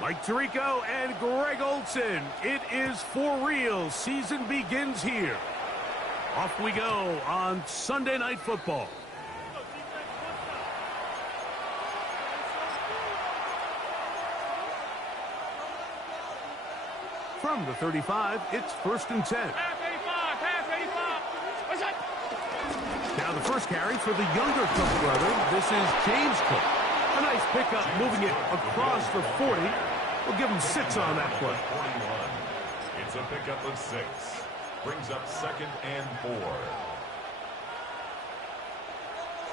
Mike Tirico and Greg Olson. It is for real. Season begins here. Off we go on Sunday Night Football. From the 35, it's 1st and 10. Now the first carry for the younger Cook brother. This is James Cook. A nice pickup moving it across the 40. We'll give him 6 on that play. It's a pickup of 6. Brings up 2nd and 4.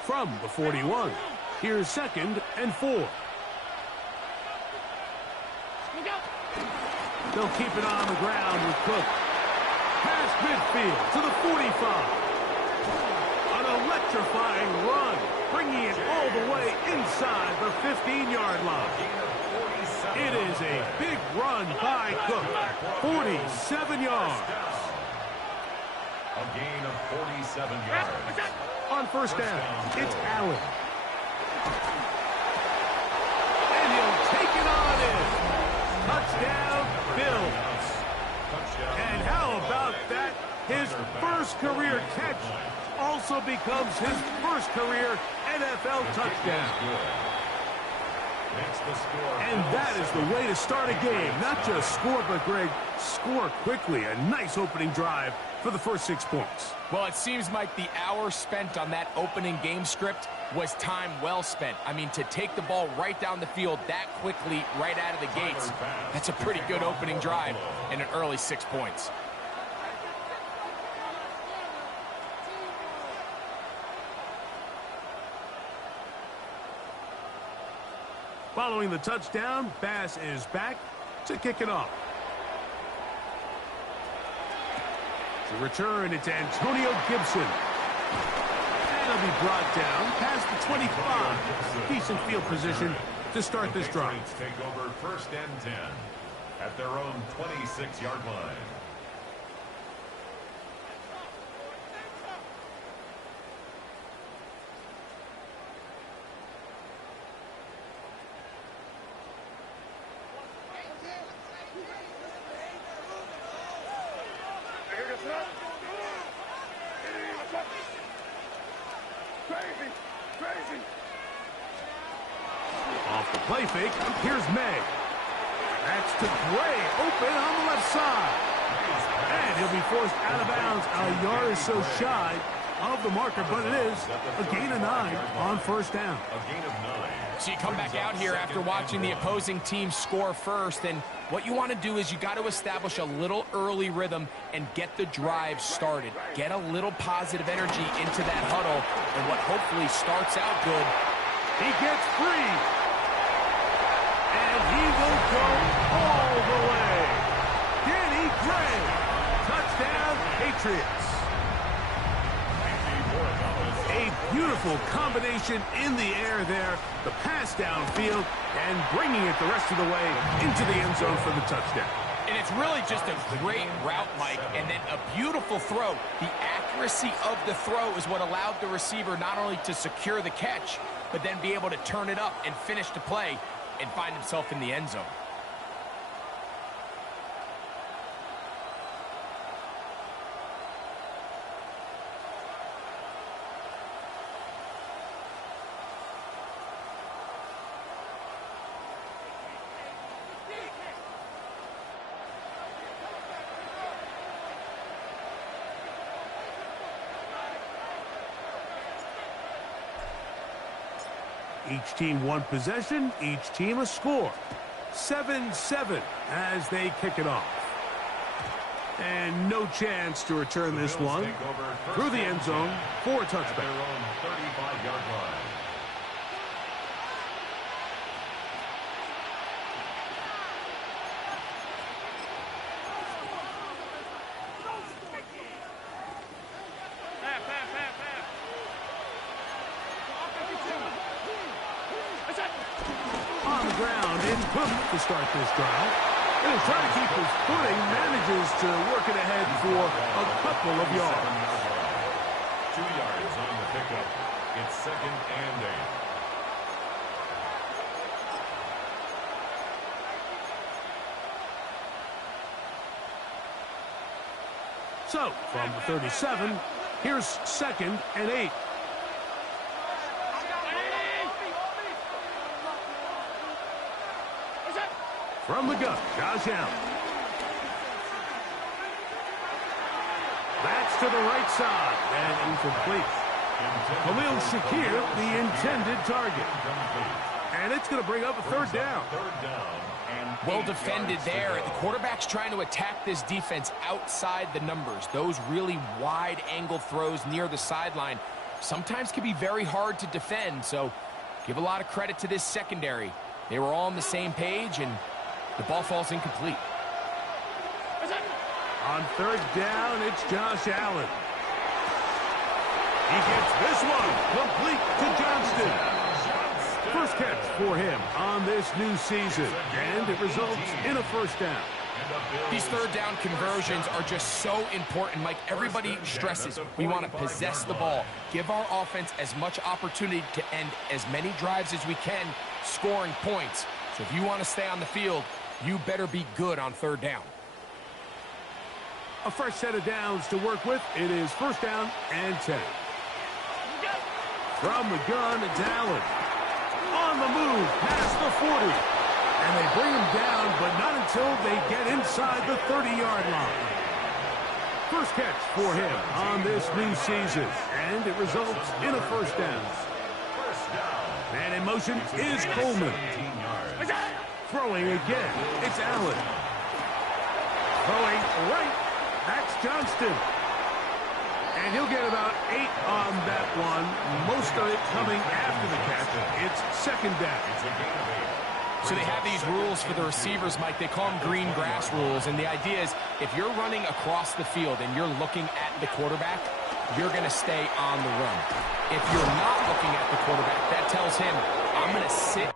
From the 41, here's 2nd and 4. They'll keep it on the ground with Cook. Past midfield to the 45. An electrifying run, bringing it all the way inside the 15-yard line. It is a big run by Cook. 47 yards. A gain of 47 yards. On first down, it's Allen. And he'll take it on in. Touchdown, Bills. And how about that? His first career catch also becomes his first career NFL touchdown. And that is the way to start a game. Not just score, but, Greg, score quickly. A nice opening drive for the first 6 points. Well, it seems like the hour spent on that opening game script was time well spent. I mean, to take the ball right down the field that quickly right out of the gates, that's a pretty good opening drive and an early 6 points. Following the touchdown, Bass is back to kick it off. The return, it's Antonio Gibson. And he'll be brought down past the 25. Decent field position to start this drive. Take over 1st and 10 at their own 26-yard line. Off the play fake, here's May. That's to Gray, open on the left side. And he'll be forced out of bounds a yard or so shy of the marker, but it is a gain of 9 on first down. A gain of 9. So you come back out here after watching the opposing team score first, and what you want to do is you got to establish a little early rhythm and get the drive started. Get a little positive energy into that huddle, and what hopefully starts out good. He gets free. And he will go all the way. Danny Gray. Touchdown, Patriots. A beautiful combination in the air there. The pass downfield and bringing it the rest of the way into the end zone for the touchdown. And it's really just a great route, Mike, and then a beautiful throw. The accuracy of the throw is what allowed the receiver not only to secure the catch, but then be able to turn it up and finish the play and find himself in the end zone. Each team one possession, each team a score. 7-7 as they kick it off. And no chance to return this one through the end zone for a touchback. Their own 35-yard line. On the ground in Cook to start this drive. And he'll try to keep his footing, manages to work it ahead for a couple of yards. 2 yards on the pickup. It's 2nd and 8. So, from the 37, here's 2nd and 8. From the gun, Josh Allen. That's to the right side and incomplete. Khalil Shakir, the intended target. And it's going to bring up a 3rd down. Well defended there. The quarterback's trying to attack this defense outside the numbers. Those really wide angle throws near the sideline sometimes can be very hard to defend. So give a lot of credit to this secondary. They were all on the same page, and the ball falls incomplete. On 3rd down, it's Josh Allen. He gets this one complete to Johnston. First catch for him on this new season, and it results in a 1st down. These 3rd down conversions are just so important. Mike, everybody stresses we want to possess the ball, give our offense as much opportunity to end as many drives as we can, scoring points. So if you want to stay on the field, you better be good on 3rd down. A fresh set of downs to work with. It is 1st down and 10. From the gun, it's Allen. On the move, past the 40. And they bring him down, but not until they get inside the 30-yard line. First catch for him on this new season, and it results in a 1st down. Man in motion is Coleman. Throwing again, it's Allen. Throwing right, that's Johnston. And he'll get about 8 on that one, most of it coming after the catch. It's 2nd down. So they have these rules for the receivers, Mike. They call them green grass rules. And the idea is if you're running across the field and you're looking at the quarterback, you're going to stay on the run. If you're not looking at the quarterback, that tells him, I'm going to sit.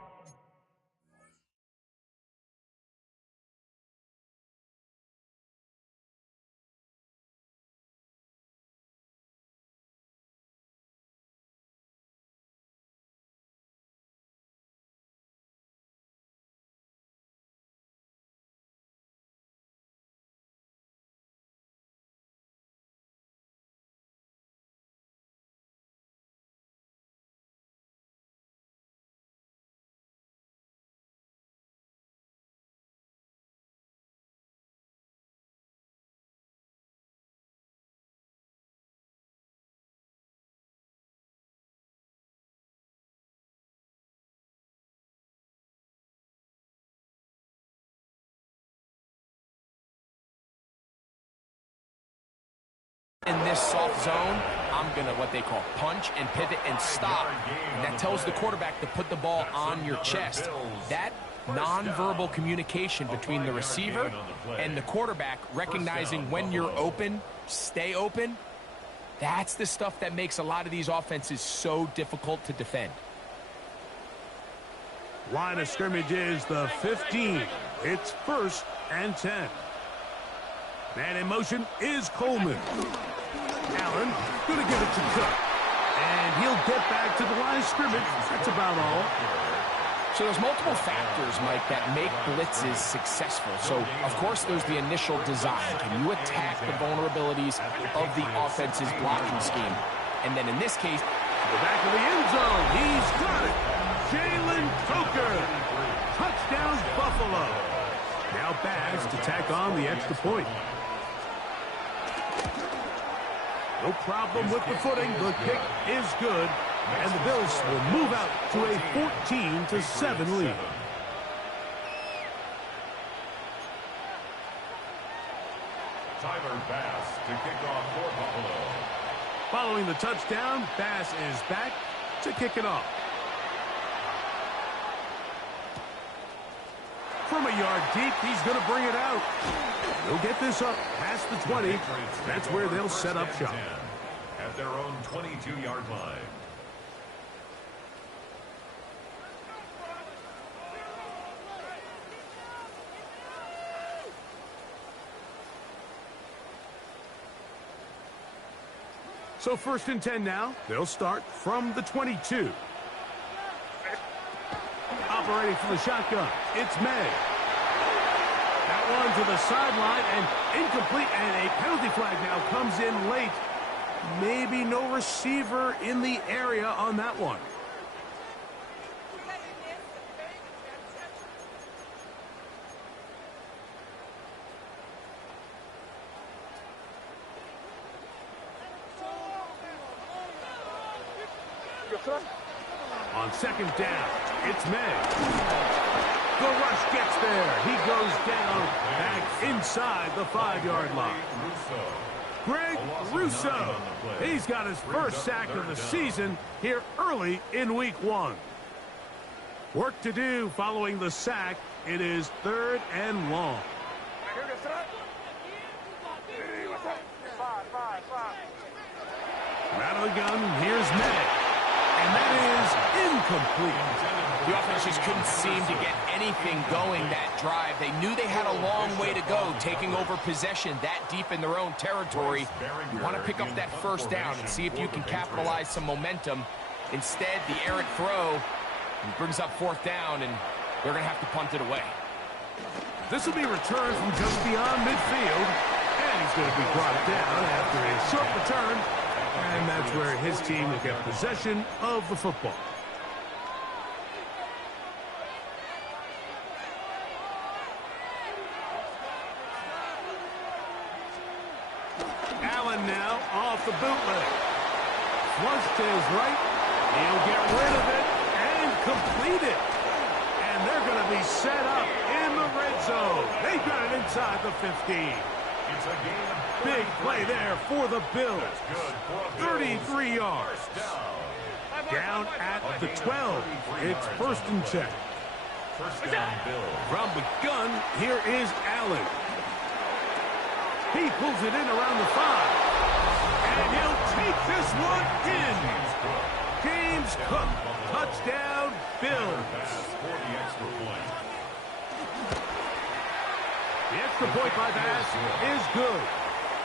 In this soft zone, I'm going to what they call punch and pivot and stop. And that tells the quarterback to put the ball on your chest. That nonverbal communication between the receiver and the quarterback, recognizing when you're open, stay open, that's the stuff that makes a lot of these offenses so difficult to defend. Line of scrimmage is the 15. It's 1st and 10. Man in motion is Coleman. Allen going to give it to Cook. And he'll get back to the line of scrimmage. That's about all. So there's multiple factors, Mike, that make blitzes successful. So, of course, there's the initial design. Can you attack the vulnerabilities of the offense's blocking scheme? And then in this case, the back of the end zone. He's got it. Jalen Coker. Touchdown, Buffalo. Now Bass to tack on the extra point. No problem with the footing. The kick is good. And the Bills will move out to a 14-7 lead. Tyler Bass to kick off for Buffalo. Following the touchdown, Bass is back to kick it off. From a yard deep, he's going to bring it out. He'll get this up past the 20. That's where they'll set up shop. At their own 22-yard line. So 1st and 10 now. They'll start from the 22. Operating from the shotgun, it's May. That one to the sideline and incomplete, and a penalty flag now comes in late. Maybe no receiver in the area on that one. On second down, it's May. The rush gets there. He goes down back inside the 5-yard line. Greg Russo. He's got his first sack of the season here early in week 1. Work to do following the sack. It is 3rd and long. Out of the gun, here's May. And that is incomplete. The offense just couldn't seem to get anything going that drive. They knew they had a long way to go, taking over possession that deep in their own territory. You want to pick up that first down and see if you can capitalize some momentum. Instead, the errant throw brings up 4th down, and they're going to have to punt it away. This will be returned from just beyond midfield, and he's going to be brought down after a short return. And that's where his team will get possession of the football. Allen now off the bootleg. Flush to his right. He'll get rid of it and complete it. And they're going to be set up in the red zone. They've got it inside the 15. It's a gain of Big play there for the Bills. 33 yards. Down at the 12. It's 1st and 10. First down, Bills. From the gun, here is Allen. He pulls it in around the 5. And he'll take this one in. James Cook. Touchdown, Bills. For the extra point. The extra point by Bass is good.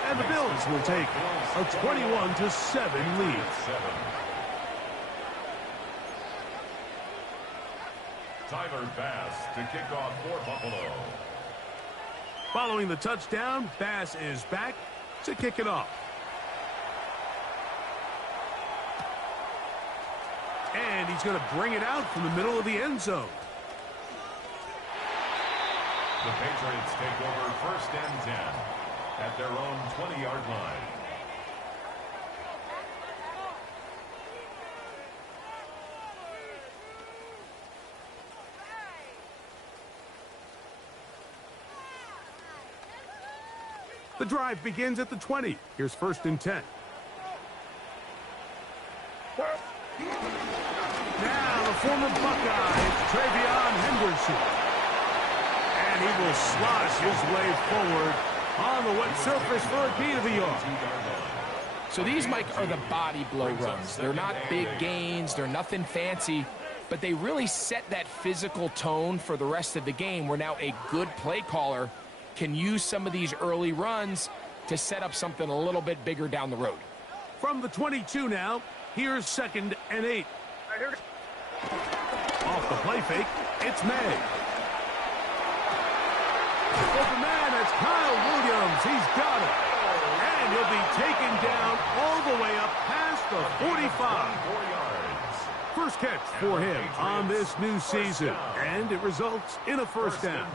And the Bills will take a 21-7 lead. Tyler Bass to kick off for Buffalo. Following the touchdown, Bass is back to kick it off. And he's going to bring it out from the middle of the end zone. The Patriots take over 1st and 10 at their own 20-yard line. The drive begins at the 20. Here's 1st and 10. Now the former Buckeye, Travion Henderson. And he will slosh his way forward on the wet surface for a gain of a yard. So these, Mike, are the body blow runs. They're not big gains. They're nothing fancy. But they really set that physical tone for the rest of the game, where now a good play caller can use some of these early runs to set up something a little bit bigger down the road. From the 22 now, here's 2nd and 8. Off the play fake, it's May. Open man, it's Kyle Williams. He's got it. And he'll be taken down all the way up past the 45. 4 yards. First catch for him on this new season. And it results in a 1st down.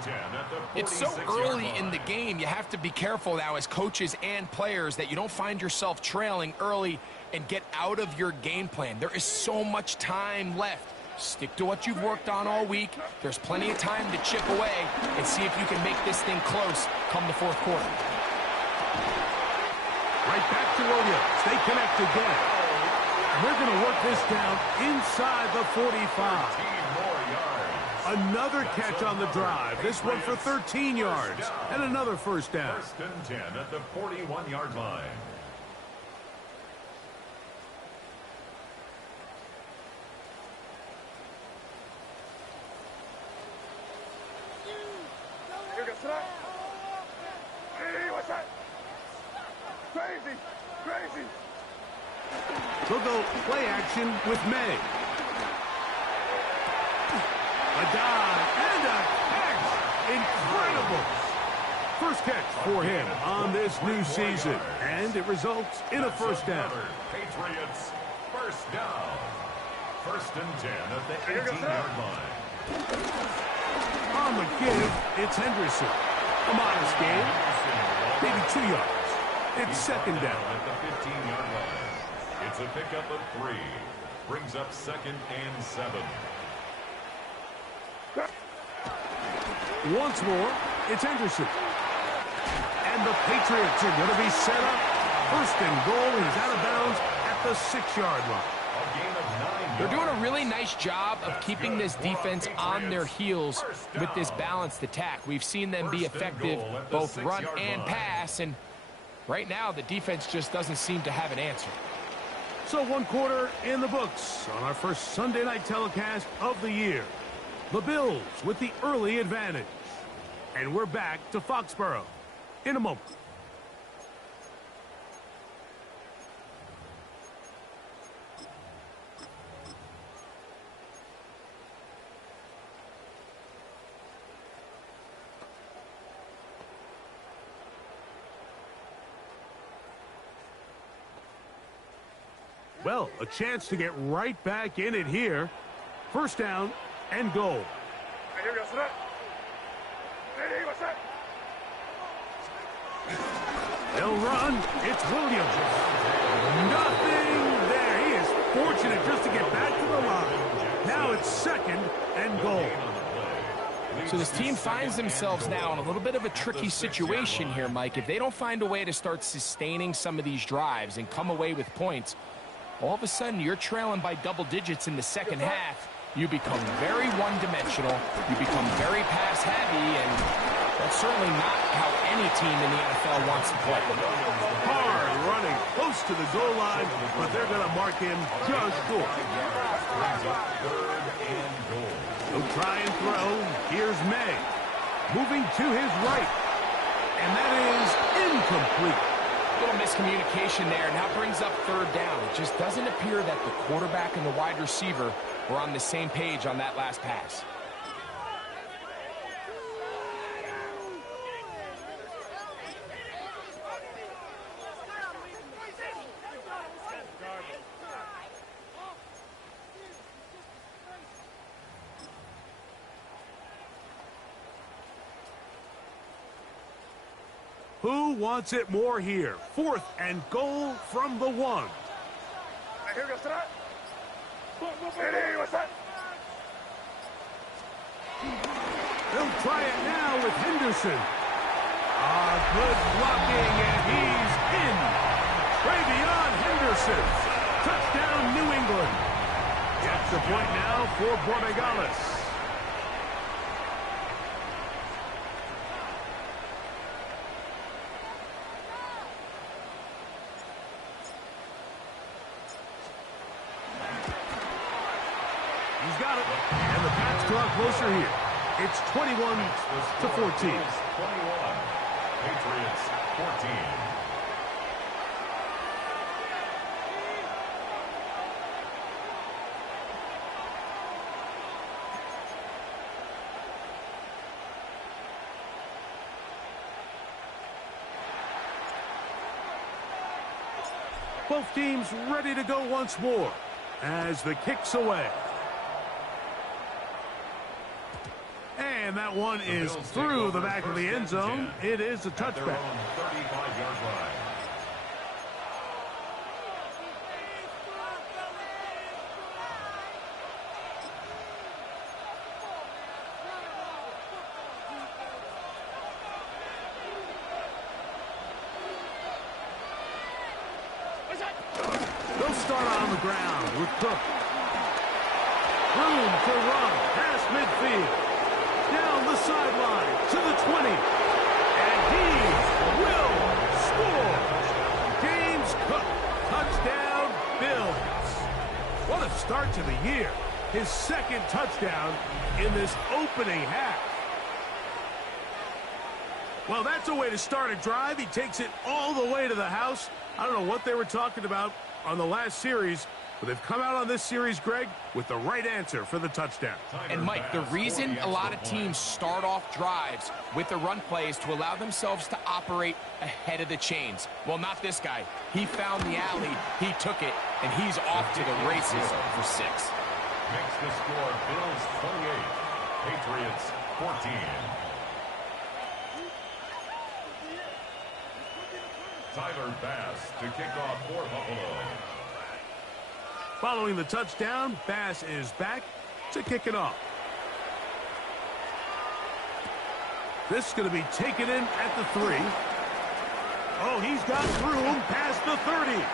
It's so early in the game, you have to be careful now as coaches and players that you don't find yourself trailing early and get out of your game plan. There is so much time left. Stick to what you've worked on all week. There's plenty of time to chip away and see if you can make this thing close come the 4th quarter. Right back to Williams. They connect again. And they're going to work this down inside the 45. Another catch on the drive. This one for 13 yards. And another 1st down. 1st and 10 at the 41-yard line. They'll go play action with May. A dive and a catch. Incredible. First catch for him on this new season, and it results in a first down. Patriots first down. First and 10 at the 18-yard line. On the give, it's Henderson. A modest gain, maybe 2 yards. It's second down. At the 15-yard line. It's a pickup of 3. Brings up second and 7. Once more, it's Henderson. And the Patriots are going to be set up. First and goal. He's out of bounds at the 6-yard line. A gain of 9 They're doing a yards. really nice job of keeping this defense on their heels with this balanced attack. We've seen them be effective both run and pass, and right now the defense just doesn't seem to have an answer. So 1 quarter in the books on our first Sunday night telecast of the year. The Bills with the early advantage. And we're back to Foxborough in a moment. Well, a chance to get right back in it here. First down and goal. They'll run. It's Williams. Nothing there. He is fortunate just to get back to the line. Now it's second and goal. So this team finds themselves now in a little bit of a tricky situation here, Mike. If they don't find a way to start sustaining some of these drives and come away with points, all of a sudden you're trailing by double digits in the second half. You become very one-dimensional. You become very pass-heavy, and that's certainly not how any team in the NFL wants to play. Hard running close to the goal line, but they're going to mark him just short. He'll try and throw. Here's May. Moving to his right. And that is incomplete. Little miscommunication there, and that brings up third down. It just doesn't appear that the quarterback and the wide receiver were on the same page on that last pass. Who wants it more here? Fourth and goal from the 1. They'll try it now with Henderson. Good blocking, and he's in. Travion Henderson. Touchdown, New England. Extra point now for Borregales. He's got it. And the Pats draw closer here. It's 21-14. 21. Patriots 14. Both teams ready to go once more as the kick's away. And that one is through the back of the end zone. It is a touchback. 35-yard line. They'll start on the ground with Cook. Room to run past midfield. Down the sideline to the 20. And he will score. James Cook, touchdown, Bills. What a start to the year. His second touchdown in this opening half. Well, that's a way to start a drive. He takes it all the way to the house. I don't know what they were talking about on the last series, But they've come out on this series, Greg, with the right answer for the touchdown. And, Mike, the reason a lot of teams start off drives with the run play is to allow themselves to operate ahead of the chains. Well, not this guy. He found the alley, he took it, and he's off to the races for 6. Makes the score Bills 28, Patriots 14. Tyler Bass to kick off for Buffalo. Following the touchdown, Bass is back to kick it off. This is going to be taken in at the 3. Oh, he's got room past the 30.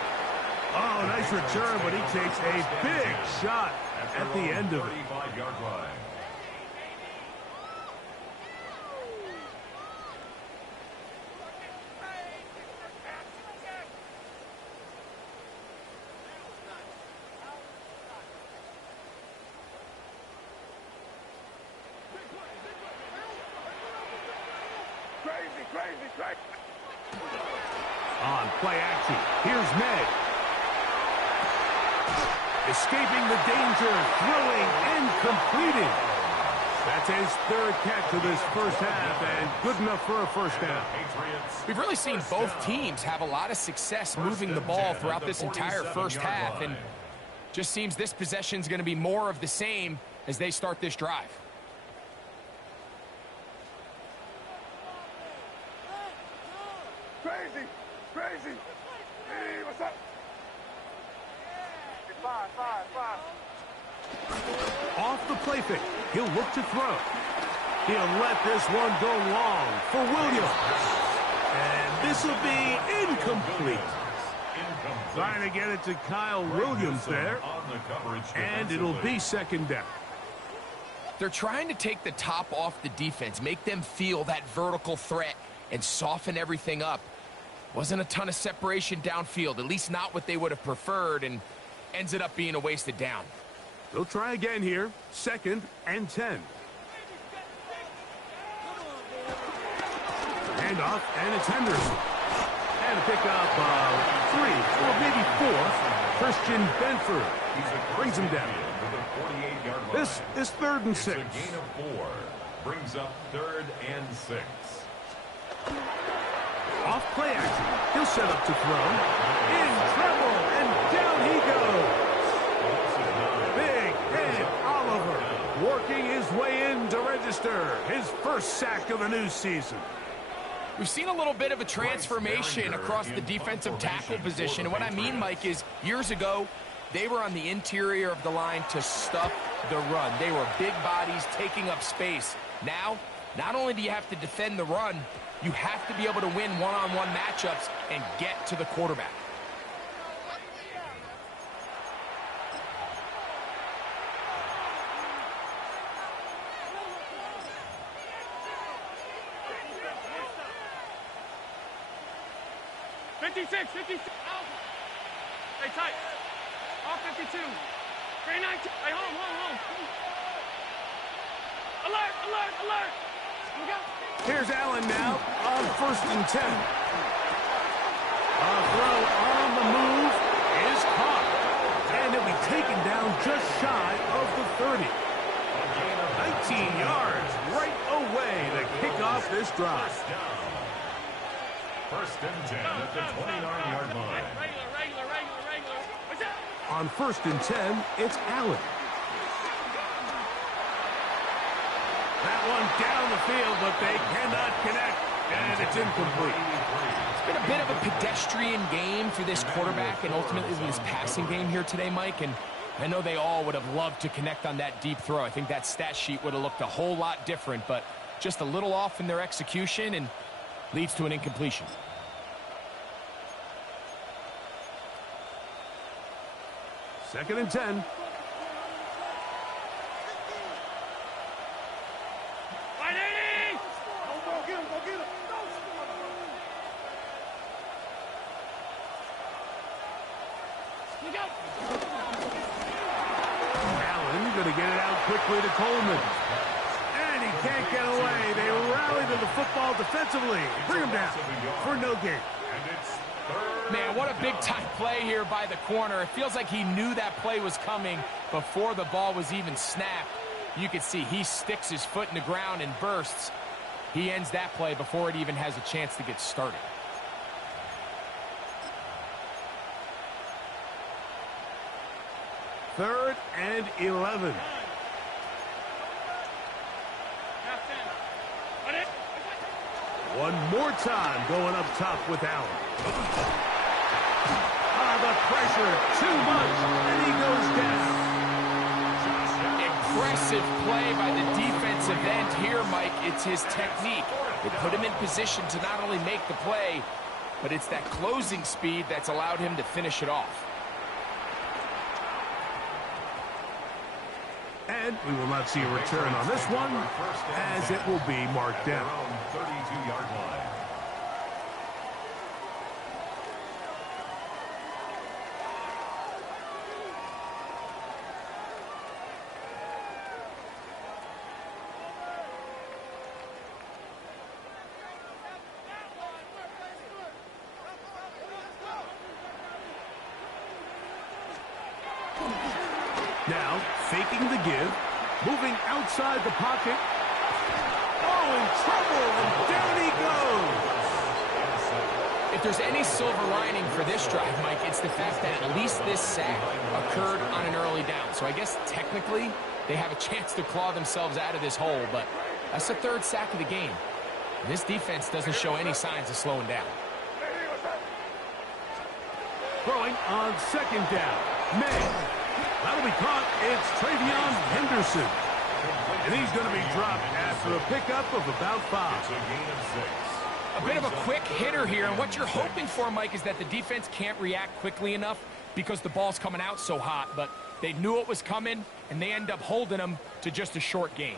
Oh, nice return, but he takes a big shot at the end of it. 35-yard line. On play action, here's Ned. Escaping the danger, throwing and completing. That's his 3rd catch of this first half, and good enough for a first down. We've really seen both teams have a lot of success moving the ball throughout this entire first half, and just seems this possession is going to be more of the same as they start this drive. Crazy. Hey, what's up? 5. Off the play fake, he'll look to throw. He'll let this one go long for Williams. And this will be incomplete. Trying to get it to Kyle Williams there. And it'll be 2nd down. They're trying to take the top off the defense, make them feel that vertical threat, and soften everything up. Wasn't a ton of separation downfield, at least not what they would have preferred, and ends it up being a wasted down. They'll try again here, 2nd and 10. Handoff, and it's Henderson. And a pickup of 3 or maybe 4. Christian Benford brings him down. This is 3rd and 6. It's a gain of 4. Brings up 3rd and 6. Off play action. He'll set up to throw. In trouble, and down he goes. Big Ed Oliver working his way in to register his first sack of the new season. We've seen a little bit of a transformation across the defensive tackle position. And what I mean, Mike, is years ago, they were on the interior of the line to stuff the run. They were big bodies taking up space. Now, not only do you have to defend the run, you have to be able to win one-on-one matchups and get to the quarterback. Stay tight. Off 52. 319. Hey, home. Alert. Here we go. Here's Allen now on 1st and 10. A throw on the move is caught. And it'll be taken down just shy of the 30. 19 yards right away to kick off this drive. 1st and 10 at the 29-yard line. Regular. What's up? On 1st and 10, it's Allen. That one down the field, but they cannot connect, and it's incomplete. It's been a bit of a pedestrian game for this quarterback and ultimately this passing game here today, Mike, and I know they all would have loved to connect on that deep throw. I think that stat sheet would have looked a whole lot different, but just a little off in their execution and leads to an incompletion. Second and 10. Allen going to get it out quickly to Coleman. And he can't get away. They rally to the football defensively. Bring him down for no gain. And it's 3rd Man, what a big-time play here by the corner. It feels like he knew that play was coming before the ball was even snapped. You can see he sticks his foot in the ground and bursts. He ends that play before it even has a chance to get started. Third and 11. One more time going up top with Allen. The pressure, too much, and he goes down. Impressive play by the defensive end here, Mike. It's his technique. It put him in position to not only make the play, but it's that closing speed that's allowed him to finish it off. And we will not see a return on this one, as it will be marked down. 32-yard line. Now, faking the give, moving outside the pocket. Oh, in trouble, and down he goes. If there's any silver lining for this drive, Mike, it's the fact that at least this sack occurred on an early down. So I guess technically they have a chance to claw themselves out of this hole, but that's the third sack of the game. This defense doesn't show any signs of slowing down. Throwing on second down. May. That'll be caught. It's Travion Henderson. And he's going to be dropped after a pickup of about 5. It's a gain of 6. A bit of a quick hitter here, and what you're hoping for, Mike, is that the defense can't react quickly enough because the ball's coming out so hot, but they knew it was coming, and they end up holding them to just a short gain.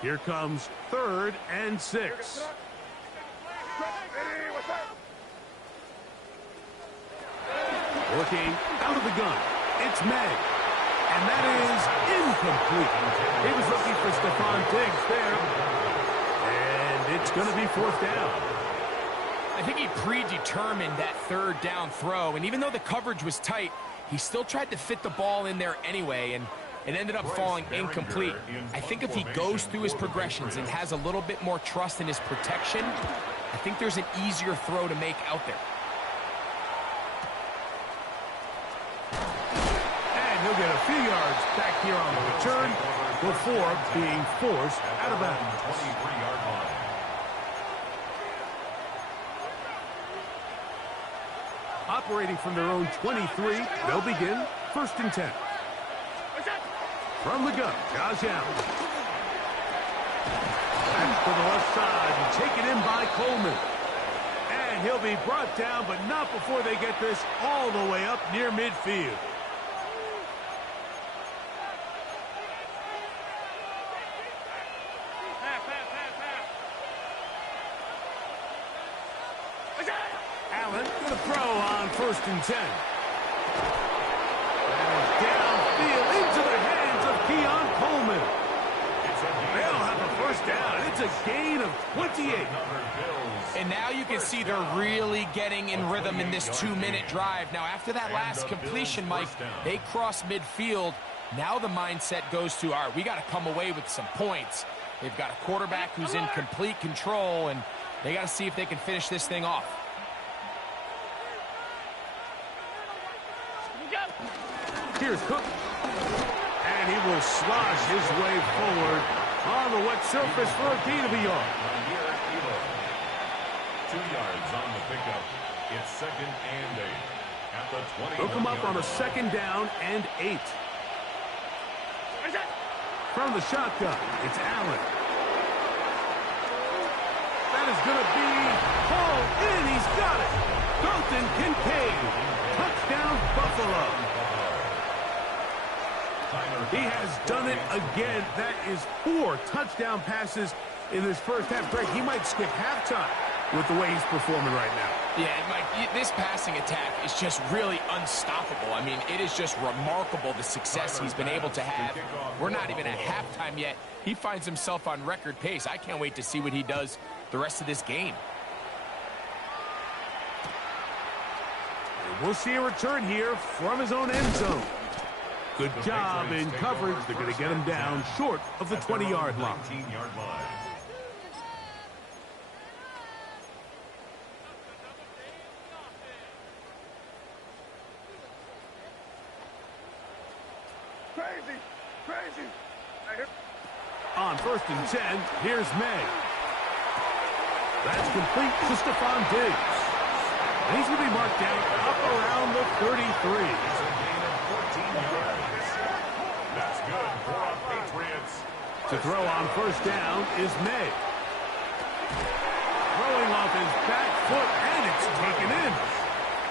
Here comes third and 6. Working out of the gun. It's May. And that is incomplete. He was looking for Stephon Diggs there. And it's going to be fourth down. I think he predetermined that third down throw, and even though the coverage was tight, he still tried to fit the ball in there anyway, and it ended up falling incomplete. I think if he goes through his progressions and has a little bit more trust in his protection, I think there's an easier throw to make out there. And he'll get a few yards back here on the return before being forced out of bounds. 23-yard line. Operating from their own 23, they'll begin first and 10. From the gun, Josh Allen. Back to the left side and taken in by Coleman. And he'll be brought down, but not before they get this all the way up near midfield. Allen going to throw on first and 10. And downfield into the hands of Keon Coleman. They'll have a first down. It's a gain of 28. And now you can see they're really getting in rhythm in this 2-minute drive. Now, after that last completion, Mike, they cross midfield. Now the mindset goes to, all right, we got to come away with some points. They've got a quarterback who's in complete control, and they got to see if they can finish this thing off. Here's Cook. And he will slosh his way forward on the wet surface for a gain of a yard. 2 yards on the pickup. It's second and 8. At the 20. He'll come up on a second down and 8. From the shotgun, it's Allen. That is going to be hauled in. He's got it. Dalton Kincaid. Touchdown, Buffalo. He has done it again. That is 4 touchdown passes in this first half. Greg, he might skip halftime with the way he's performing right now. Yeah, Mike, this passing attack is just really unstoppable. I mean, it is just remarkable the success he's been able to have. We're not even at halftime yet. He finds himself on record pace. I can't wait to see what he does the rest of this game. We'll see a return here from his own end zone. Good job in coverage. They're going to get him down short of the 20-yard line. 19-yard line. Crazy. On 1st and 10, here's May. That's complete to Stephon Diggs. And he's going to be marked down up around the 33. It's a gain of 14 yards. That's good for our Patriots. To throw on 1st down is May. Throwing off his back foot, and it's taken in.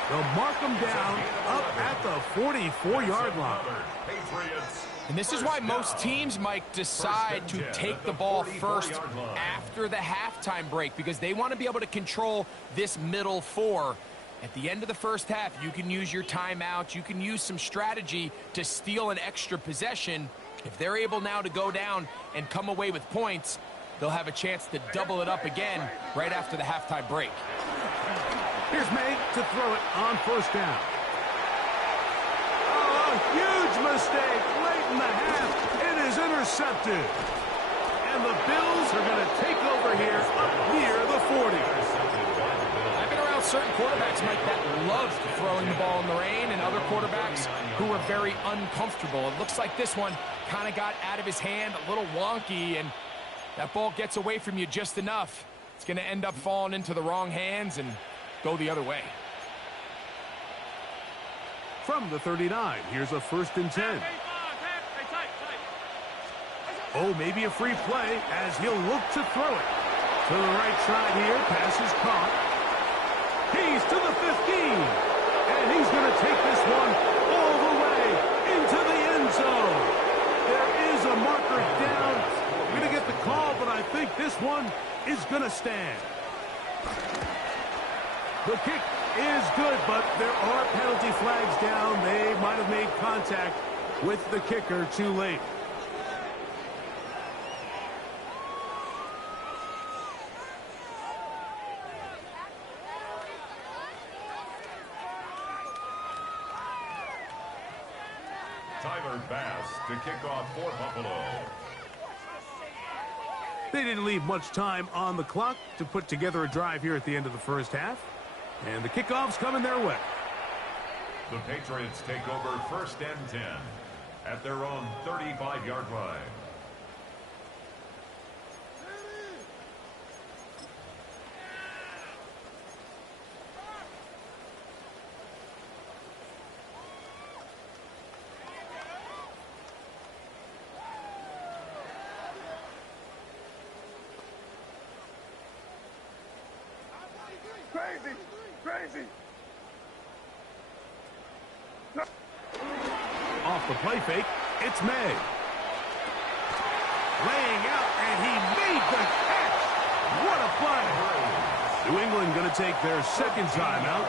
They'll mark him down up at the 44-yard line. Patriots. And this is why most teams, Mike, decide to take the ball first after the halftime break, because they want to be able to control this middle four. At the end of the first half, you can use your timeouts. You can use some strategy to steal an extra possession. If they're able now to go down and come away with points, they'll have a chance to double it up again right after the halftime break. Here's May to throw it on 1st down. Oh, a huge mistake late in the half. It is intercepted. And the Bills are going to take over here up near the 40. I've been around certain quarterbacks, Mike, that loved throwing the ball in the rain, and other quarterbacks who were very uncomfortable. It looks like this one kind of got out of his hand, a little wonky, and that ball gets away from you just enough. It's going to end up falling into the wrong hands and go the other way. From the 39, here's a 1st and 10. Oh, maybe a free play as he'll look to throw it. To the right side here, pass is caught. He's to the 15. And he's going to take this one all the way into the end zone. There is a marker down. We're going to get the call, but I think this one is going to stand. The kick is good, but there are penalty flags down. They might have made contact with the kicker too late. Tyler Bass to kick off for Buffalo. They didn't leave much time on the clock to put together a drive here at the end of the first half. And the kickoff's coming their way. The Patriots take over 1st and 10 at their own 35-yard line. Crazy. Off the play fake, it's May. Laying out, and he made the catch. What a play. New England going to take their 2nd timeout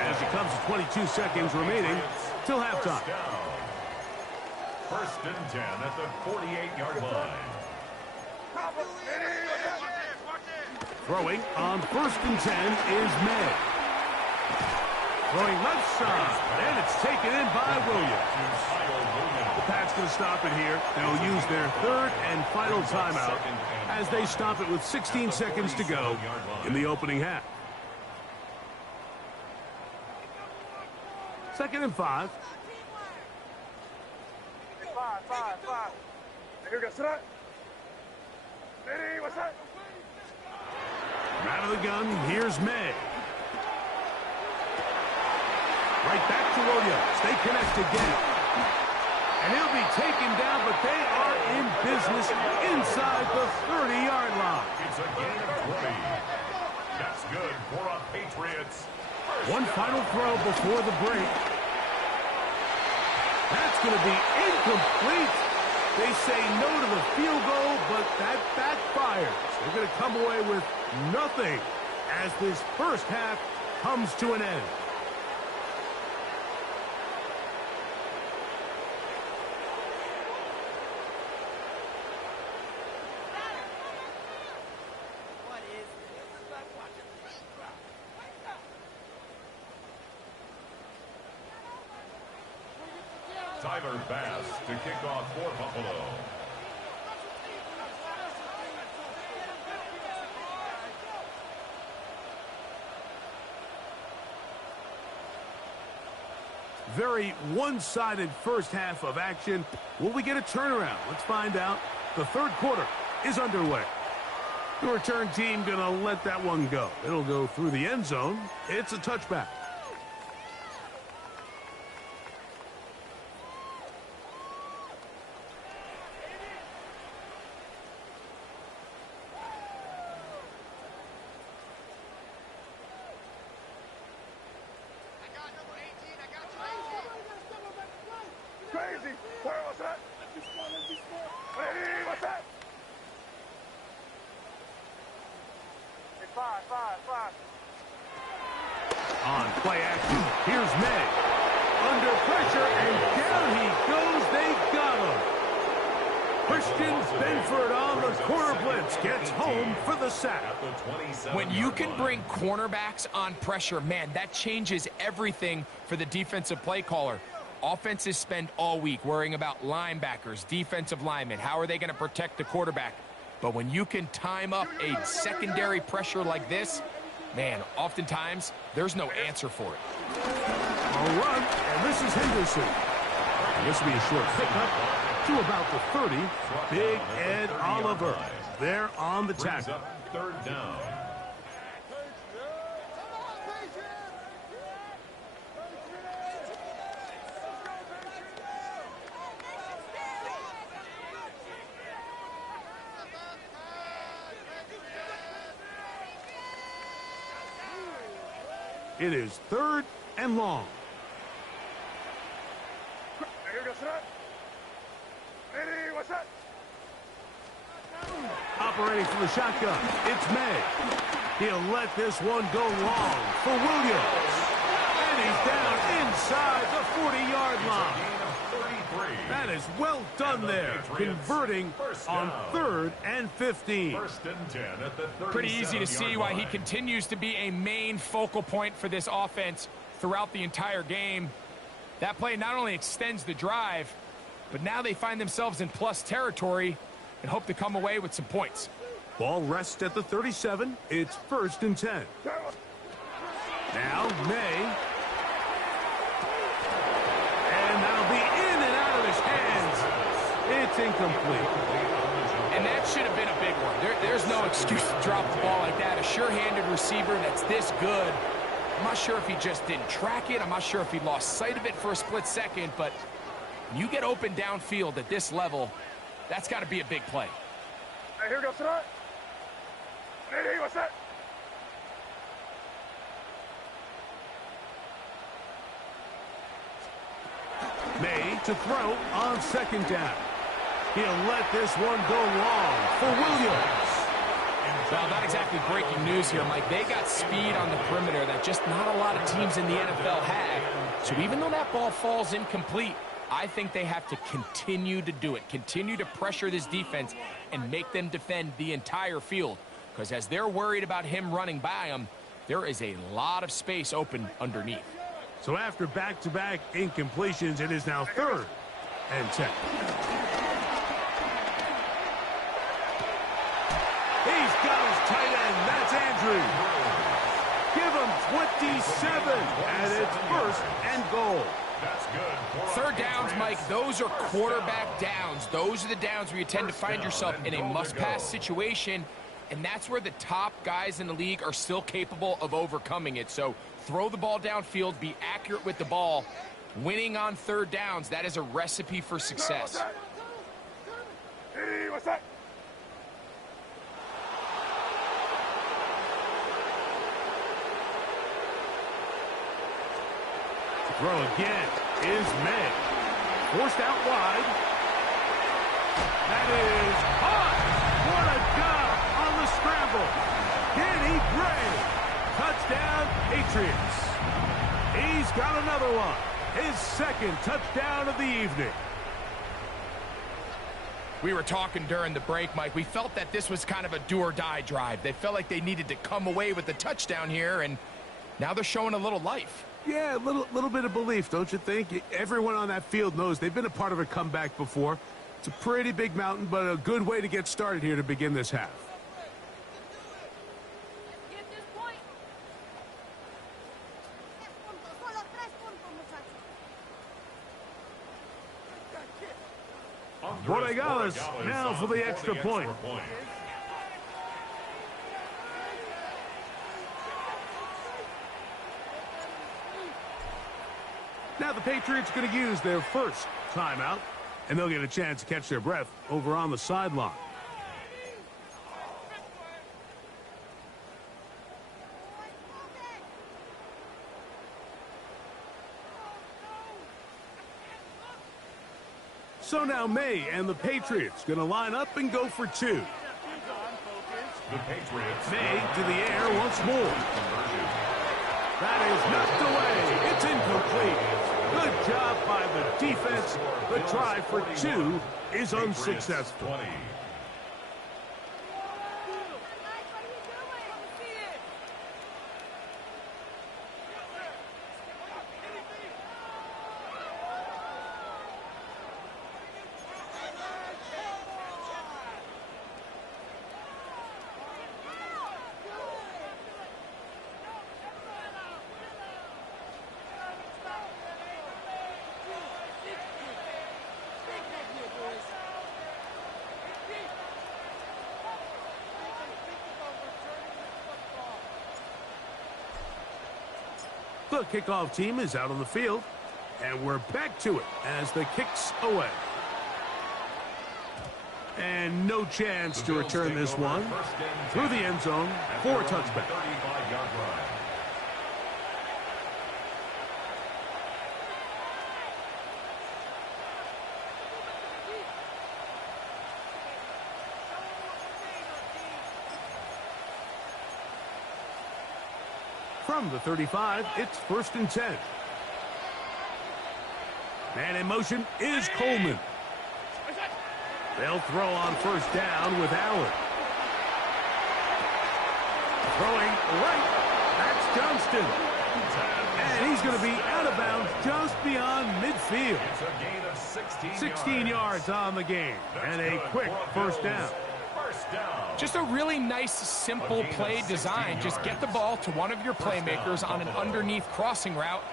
as it comes to 22 seconds remaining till halftime. 1st and 10 at the 48-yard line. Throwing on 1st and 10 is May. Throwing left side, and it's taken in by Williams. The Pats going to stop it here. They'll use their 3rd and final timeout as they stop it with 16 seconds to go in the opening half. 2nd and 5. Five. Here goes tonight. Ready, what's that? Out of the gun, here's May. Right back to Williams. They connect again. And he'll be taken down, but they are in business inside the 30-yard line. It's a gain of 20. That's good for our Patriots. One final throw before the break. That's going to be incomplete. They say no to the field goal, but that backfires. They're going to come away with nothing as this first half comes to an end. Tyler Bass to kick off for Buffalo. Very one-sided first half of action. Will we get a turnaround? Let's find out. The third quarter is underway. The return team going to let that one go. It'll go through the end zone. It's a touchback. Crazy. Where was that? Hey, what's that? Hey, five. On play action, here's May. Under pressure, and down he goes. They got him. Christian Benford on the corner blitz gets home for the sack. When you can bring cornerbacks on pressure, man, that changes everything for the defensive play caller. Offenses spend all week worrying about linebackers, defensive linemen. How are they going to protect the quarterback? But when you can time up a secondary pressure like this, man, oftentimes there's no answer for it. A run, and this is Henderson. And this will be a short pickup to about the 30. Big Ed Oliver there on the tackle. Third down. It is third and long. Here goes that. Hey, what's that? Operating from the shotgun, it's May. He'll let this one go long for Williams. And he's down inside the 40-yard line. That is well done there, converting on 3rd and 15. First and 10 at the 37-yard Pretty easy to see why he line. continues to be a main focal point for this offense throughout the entire game. That play not only extends the drive, but now they find themselves in plus territory and hope to come away with some points. Ball rests at the 37. It's 1st and 10. Now May. And that'll be in and out of his hands. It's incomplete. And that should have been a big one. There's no excuse to drop the ball like that. A sure-handed receiver that's this good. I'm not sure if he just didn't track it. I'm not sure if he lost sight of it for a split second. But when you get open downfield at this level, that's got to be a big play. Hey, here goes that. Hey, what's that? May to throw on 2nd down. He'll let this one go long for Williams. Well, not exactly breaking news here, Mike. They got speed on the perimeter that just not a lot of teams in the NFL have. So even though that ball falls incomplete, I think they have to continue to do it. Continue to pressure this defense and make them defend the entire field. Because as they're worried about him running by them, there is a lot of space open underneath. So after back-to-back incompletions, it is now 3rd and 10. He's got his tight end. That's Andrew. Give him 27, and it's 1st and goal. That's good. 3rd downs, Mike, those are quarterback downs. Those are the downs where you tend to find yourself in a must-pass situation, and that's where the top guys in the league are still capable of overcoming it. So throw the ball downfield, be accurate with the ball. Winning on 3rd downs, that is a recipe for success. Hey, what's that? Throw again is May. Forced out wide. That is caught. What a job on the scramble. Kenny Gray. Touchdown, Patriots. He's got another one. His 2nd touchdown of the evening. We were talking during the break, Mike. We felt that this was kind of a do-or-die drive. They felt like they needed to come away with the touchdown here, and now they're showing a little life. Yeah, a little bit of belief, don't you think? Everyone on that field knows they've been a part of a comeback before. It's a pretty big mountain, but a good way to get started here to begin this half. Borregales now for the extra point. Now the Patriots going to use their first timeout, and they'll get a chance to catch their breath over on the sideline. So now May and the Patriots going to line up and go for two. The Patriots. May to the air once more. That is knocked away. It's incomplete. Good job by the defense. The try for two is unsuccessful. 20. The kickoff team is out on the field, and we're back to it as the kick's away. And no chance to return this one through the end zone for a touchback. 35-yard line. From the 35, it's 1st and 10. Man in motion is Coleman. They'll throw on first down with Allen. Throwing right. That's Johnston. And he's going to be out of bounds just beyond midfield. It's a gain of 16 yards on the game. And a quick first down. Just a really nice, simple play design. Just get the ball to one of your playmakers on an underneath crossing route,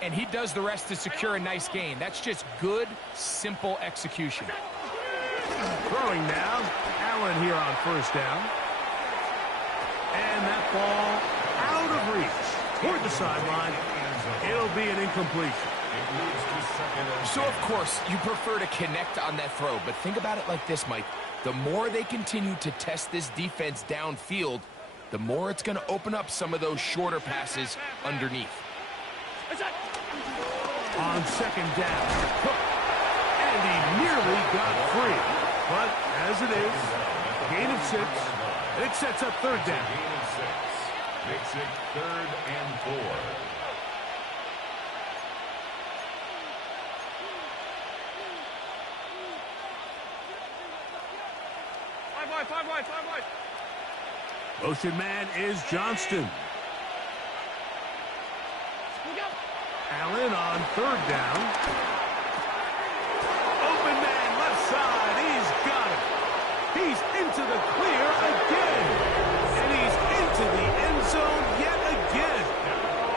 and he does the rest to secure a nice gain. That's just good, simple execution. Throwing now. Allen here on first down. And that ball out of reach toward the sideline. It'll be an incompletion. So, of course, you prefer to connect on that throw, but think about it like this, Mike. The more they continue to test this defense downfield, the more it's going to open up some of those shorter passes underneath. On second down, Cook, and he nearly got free. But as it is, gain of 6, and it sets up third down. Gain of 6 makes it 3rd and 4. Five wide. Motion man is Johnston. Allen on third down. Open man left side. He's got it. He's into the clear again. And he's into the end zone yet again.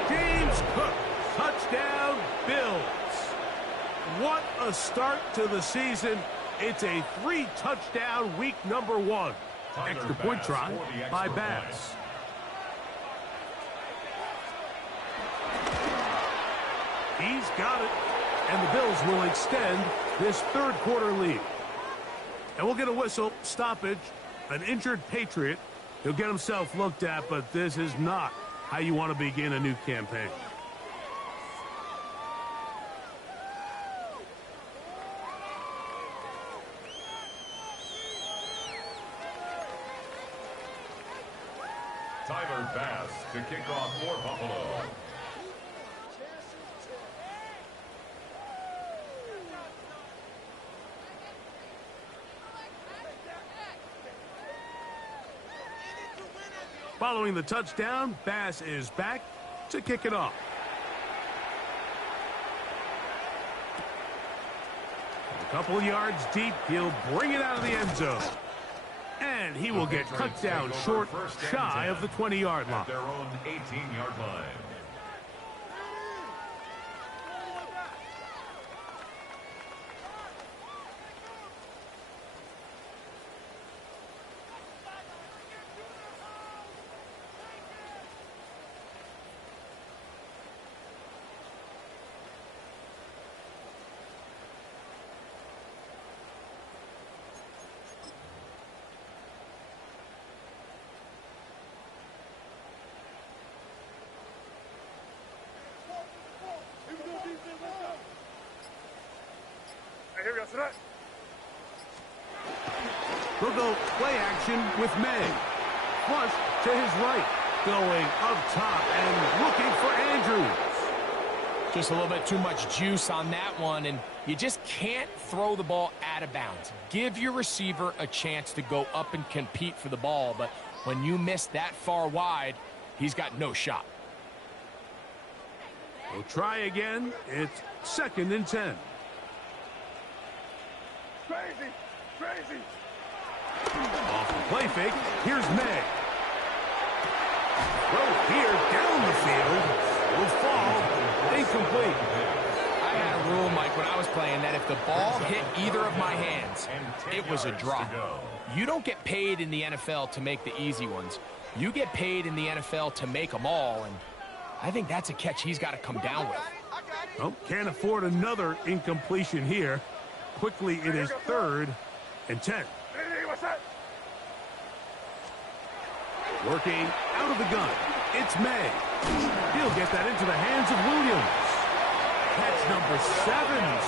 James Cook, touchdown Bills. What a start to the season. It's a 3-touchdown week number 1. Extra point try by Bass. He's got it. And the Bills will extend this third quarter lead. And we'll get a whistle, stoppage, an injured Patriot. He'll get himself looked at, but this is not how you want to begin a new campaign. Tyler Bass to kick off for Buffalo. Following the touchdown, Bass is back to kick it off. Couple yards deep, he'll bring it out of the end zone. And he will get cut down short, shy of the 20-yard line. At their own 18-yard line. Here we go, tonight. They'll go play action with May. Flush to his right. Going up top and looking for Andrews. Just a little bit too much juice on that one, and you just can't throw the ball out of bounds. Give your receiver a chance to go up and compete for the ball, but when you miss that far wide, he's got no shot. We'll try again. It's 2nd and 10. Crazy, crazy. Off the play fake, here's May. Throw here down the field. Will fall incomplete. I had a rule, Mike, when I was playing that if the ball hit either of my hands, it was a drop. You don't get paid in the NFL to make the easy ones. You get paid in the NFL to make them all, and I think that's a catch he's got to come down with. Well, can't afford another incompletion here. Quickly, it is 3rd and 10. Hey, what's that? Working out of the gun. It's May. He'll get that into the hands of Williams. Catch number 7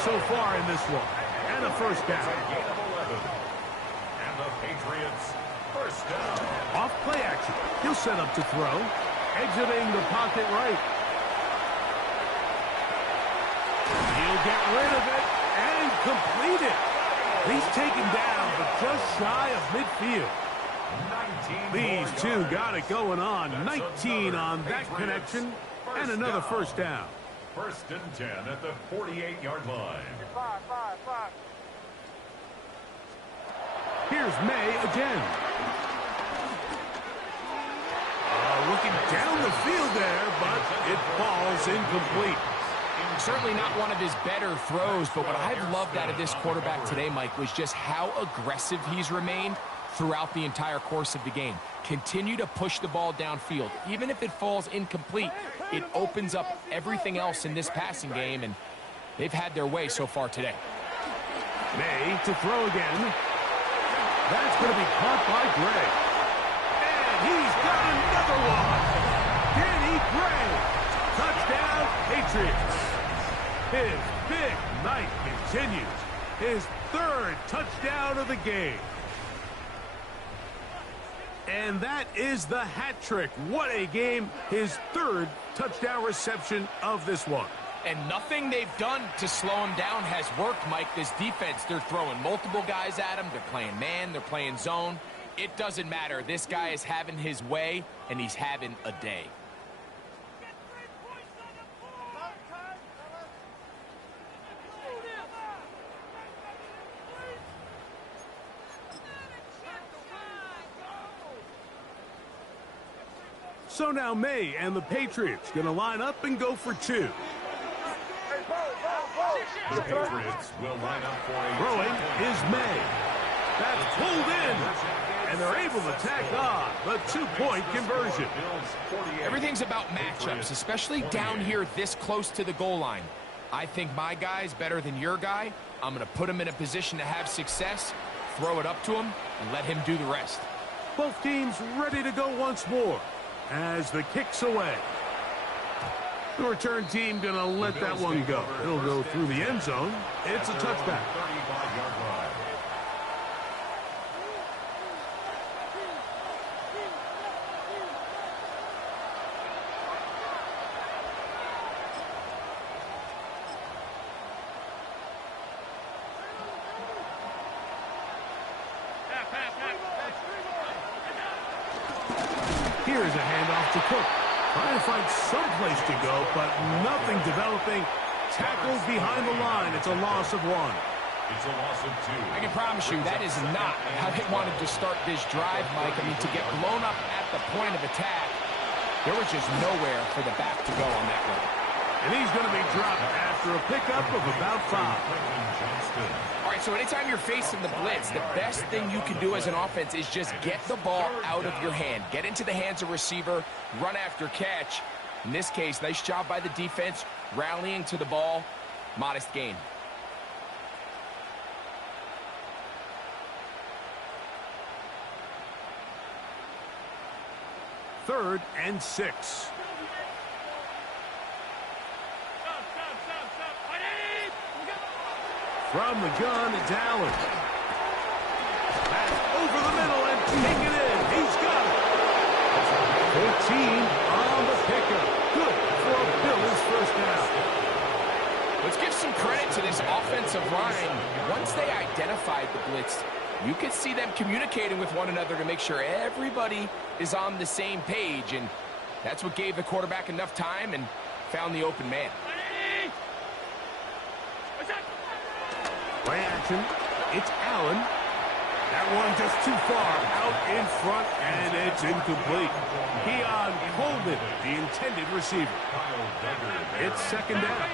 so far in this one. And a first down. Gain of 11. And the Patriots first down. Off play action. He'll set up to throw. Exiting the pocket right. He'll get rid of it and complete it. He's taken down, but just shy of midfield. These two got it going on. 19 on that connection, and another first down. 1st and 10 at the 48-yard line. Five. Here's May again. Looking down the field there, but it falls incomplete. Certainly not one of his better throws, but what I've loved out of this quarterback today, Mike, was just how aggressive he's remained throughout the entire course of the game. Continue to push the ball downfield. Even if it falls incomplete, it opens up everything else in this passing game, and they've had their way so far today. May to throw again. That's going to be caught by Gray. And he's got another one. Danny Gray. Touchdown, Patriots. His big night continues. His 3rd touchdown of the game. And that is the hat trick. What a game. His 3rd touchdown reception of this one. And nothing they've done to slow him down has worked, Mike. This defense, they're throwing multiple guys at him. They're playing man. They're playing zone. It doesn't matter. This guy is having his way, and he's having a day. So now May and the Patriots going to line up and go for 2. The Patriots will line up for a Throwing is May. That's pulled in. And they're able to tack on the 2-point conversion. Everything's about matchups, especially down here this close to the goal line. I think my guy's better than your guy. I'm going to put him in a position to have success, throw it up to him, and let him do the rest. Both teams ready to go once more as the kick's away. The return team going to let that one go. It'll go through the end zone. It's a touchback. 35-yard line. Here's a handoff to Cook. Trying to find some place to go, but nothing developing. Tackled behind the line. It's a loss of 1. It's a loss of 2. I can promise you that is not how they wanted to start this drive, Mike. I mean, to get blown up at the point of attack, there was just nowhere for the back to go on that one. And he's going to be dropped after a pickup of about 5. All right, so anytime you're facing the blitz, the best thing you can do as an offense is just get the ball out of your hand. Get into the hands of receiver, run after catch. In this case, nice job by the defense, rallying to the ball. Modest gain. Third and 6. From the gun, it's Allen. That's over the middle and take it in. He's got it. 14 on the pickup. Good for a Bills first down. Let's give some credit to this offensive line. Once they identified the blitz, you could see them communicating with one another to make sure everybody is on the same page, and that's what gave the quarterback enough time and found the open man. Play action. It's Allen. That one just too far out in front, and it's incomplete. Keon Coleman, the intended receiver. It's second down.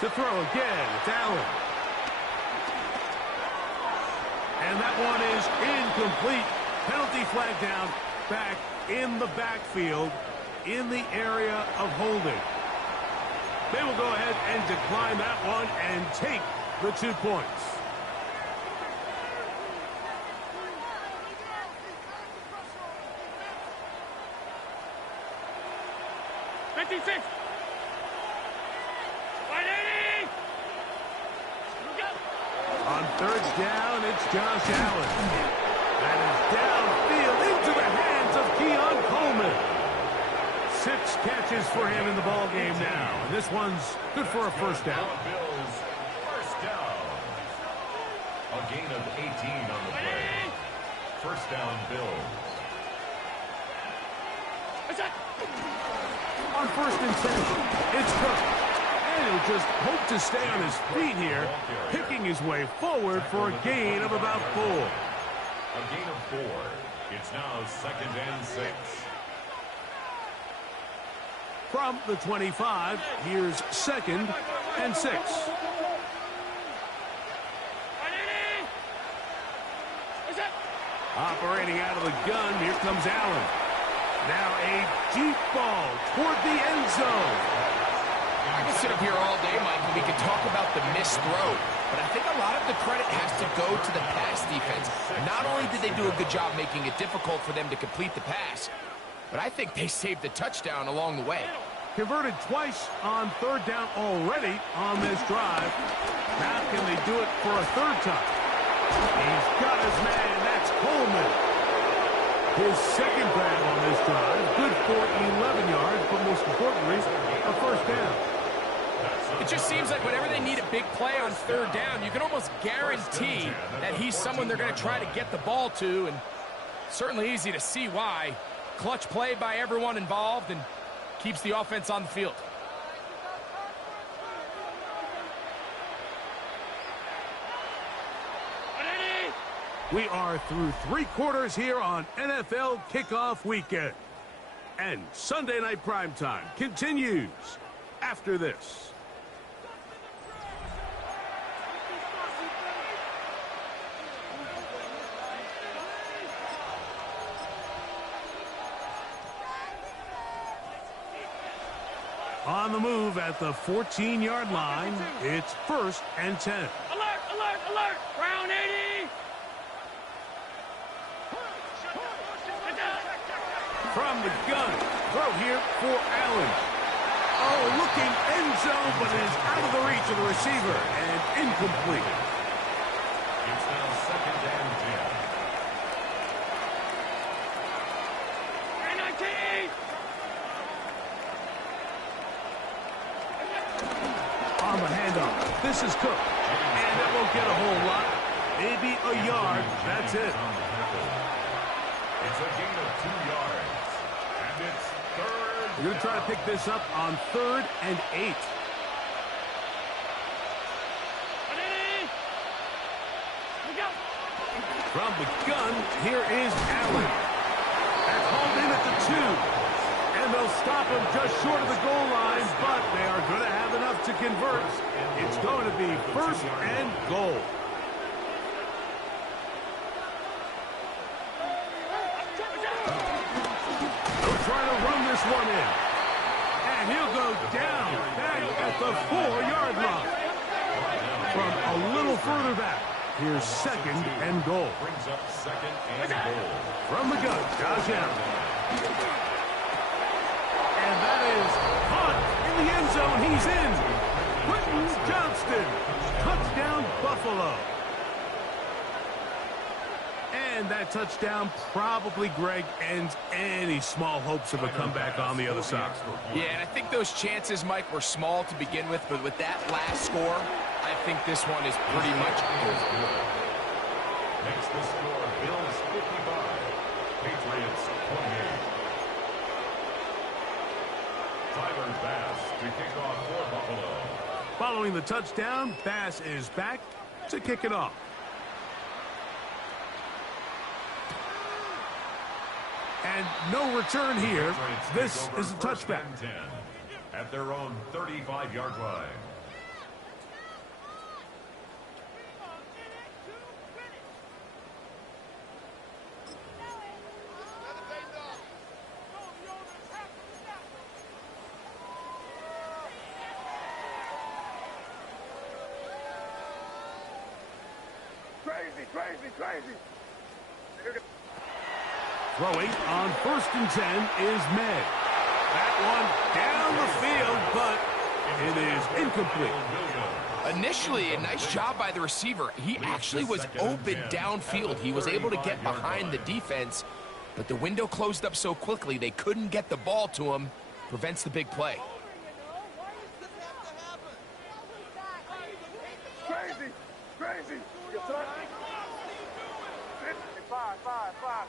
To throw again, it's Allen. And that one is incomplete. Penalty flag down, back in the backfield, in the area of holding. They will go ahead and decline that one and take the 2 points. On third down, it's Josh Allen. That is downfield into the hands of Keon Coleman. 6 catches for him in the ball game now. And this one's good for a first down. Bills, first down. A gain of 18 on the play. First down, Bills. On first and 10, it's Cook. And he'll just hope to stay on his feet here, picking his way forward for a gain of about 4. A gain of 4. It's now second and 6. From the 25, here's second and 6. Operating out of the gun, here comes Allen. Now a deep ball toward the end zone. I can sit up here all day, Mike, and we can talk about the missed throw, but I think a lot of the credit has to go to the pass defense. Not only did they do a good job making it difficult for them to complete the pass, but I think they saved the touchdown along the way. Converted twice on third down already on this drive. Now can they do it for a third time? He's got his man. That's Coleman. His second grab on this drive. Good for 11 yards, but most importantly, a first down. It just seems like whenever they need a big play on third down, you can almost guarantee that he's someone they're going to try to get the ball to, and certainly easy to see why. Clutch play by everyone involved and keeps the offense on the field. We are through 3 quarters here on NFL Kickoff Weekend. And Sunday Night Primetime continues after this. On the move at the 14-yard line, it's first and 10. Alert, alert, alert! Round 80! From the gun, throw here for Allen. Oh, looking end zone, but it is out of the reach of the receiver and incomplete. It's now second and 19! On the handoff, this is Cook. And it won't get a whole lot. Maybe a yard, that's it. It's a gain of 2 yards. And it's third They're going to try to pick this up on 3rd and 8. From the gun, here is Allen. That's hauled in at the 2. And they'll stop him just short of the goal line, but they are going to have enough to convert. It's going to be 1st and goal. They'll try to run this one in. And he'll go down back at the 4-yard line. From a little further back. Here's 2nd and goal. Brings up 2nd and goal. From the gun, Josh Allen. And that is caught in the end zone. He's in. Quentin Johnston. Touchdown, Buffalo. And that touchdown probably, Greg, ends any small hopes of a comeback on the other side. Yeah, and I think those chances, Mike, were small to begin with, but with that last score, I think this one is pretty much over. Next the score, Bills 55, Patriots 28. Tyler Bass to kick off for Buffalo. Following the touchdown, Bass is back to kick it off. And no return here. This is a touchback. At their own 35-yard line. Crazy. Throwing on 1st and 10 is May. That one down the field, but it is incomplete. Initially, a nice job by the receiver. He actually was open downfield. He was able to get behind the defense, but the window closed up so quickly they couldn't get the ball to him. Prevents the big play. Crazy. Five.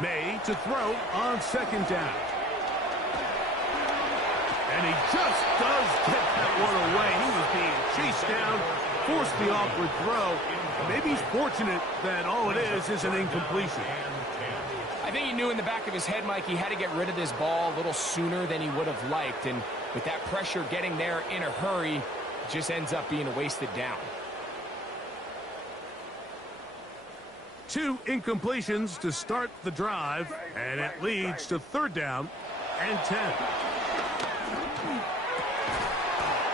May to throw on 2nd down. And he just does get that one away. He was being chased down, forced the awkward throw. Maybe he's fortunate that all it is an incompletion. I think he knew in the back of his head, Mike, he had to get rid of this ball a little sooner than he would have liked. And with that pressure getting there in a hurry, it just ends up being a wasted down. 2 incompletions to start the drive, and it leads to 3rd down and 10.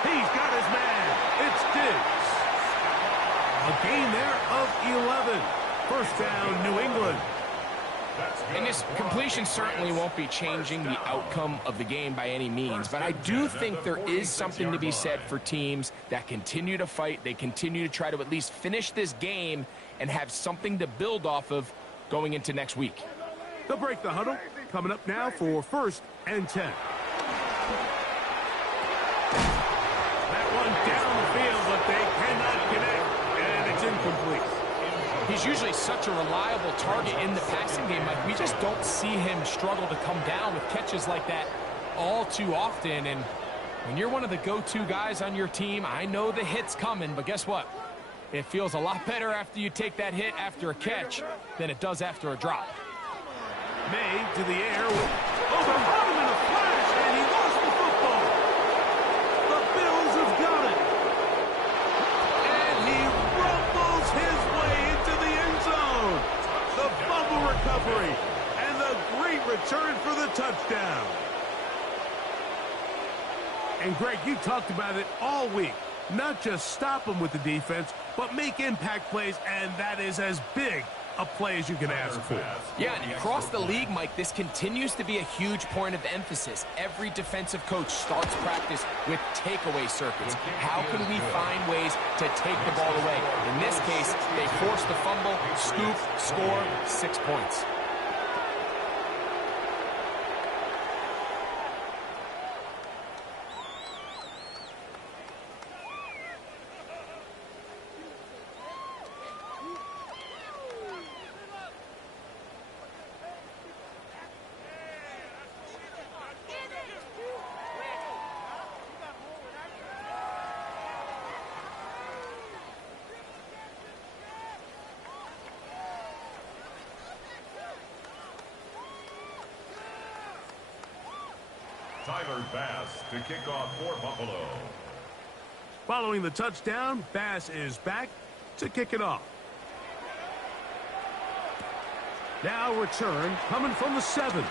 He's got his man. It's Diggs. A gain there of 11. 1st down, New England. And this completion certainly won't be changing the outcome of the game by any means, but I do think there is something to be said for teams that continue to fight. They continue to try to at least finish this game and have something to build off of going into next week. They'll break the huddle. Coming up now for 1st and 10. That one down the field, but they cannot connect, and it's incomplete. He's usually such a reliable target in the passing game. Like, we just don't see him struggle to come down with catches like that all too often. And when you're one of the go-to guys on your team, I know the hit's coming, but guess what? It feels a lot better after you take that hit after a catch than it does after a drop. May to the air. Overrun him in a flash, and he lost the football. The Bills have got it. And he rumbles his way into the end zone. The fumble recovery and the great return for the touchdown. And Greg, you talked about it all week. Not just stop them with the defense, but make impact plays, and that is as big a play as you can ask for. Yeah, and across the league, Mike, this continues to be a huge point of emphasis. Every defensive coach starts practice with takeaway circuits. How can we find ways to take the ball away? In this case, they force the fumble, scoop, score, 6 points. Tyler Bass to kick off for Buffalo. Following the touchdown, Bass is back to kick it off. Now return coming from the 7.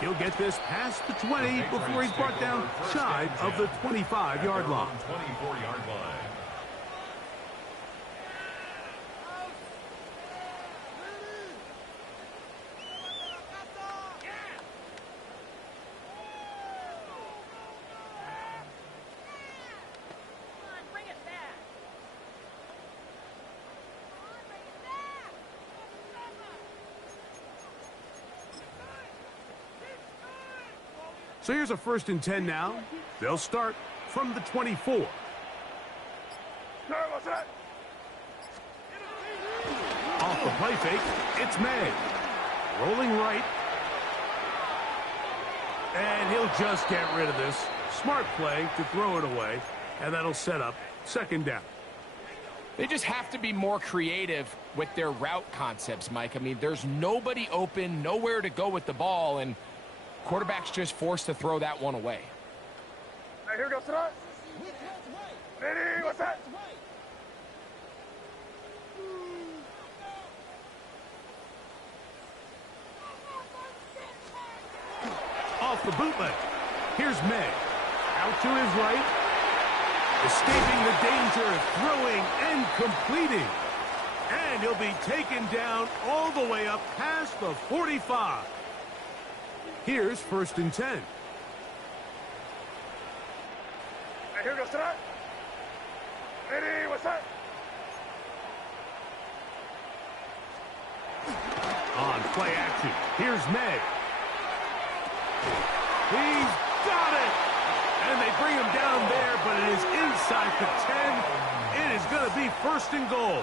He'll get this past the 20 before he's brought down shy of the 25-yard line. 24-yard line. So here's a 1st and 10 now. They'll start from the 24. Off the play fake, it's May. Rolling right. And he'll just get rid of this. Smart play to throw it away. And that'll set up 2nd down. They just have to be more creative with their route concepts, Mike. I mean, there's nobody open, nowhere to go with the ball, and quarterback's just forced to throw that one away. All right, here goes tonight. Ready, what's that? Off the bootleg. Here's May. Out to his right. Escaping the danger, throwing and completing. And he'll be taken down all the way up past the 45. Here's 1st and 10. All right, here goes tonight. Ready, what's that? On play action, here's May. He's got it! And they bring him down there, but it is inside the 10. It is going to be 1st and goal.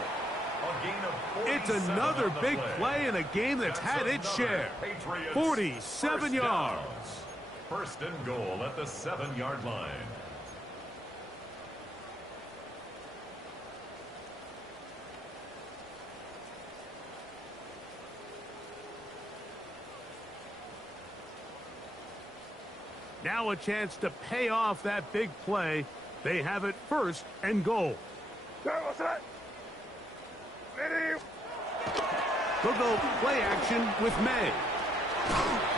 It's another big play in a game that's had its share. 47 yards. 1st and goal at the 7-yard line. Now a chance to pay off that big play. They have it 1st and goal. What's that? Ready. They'll go play action with May.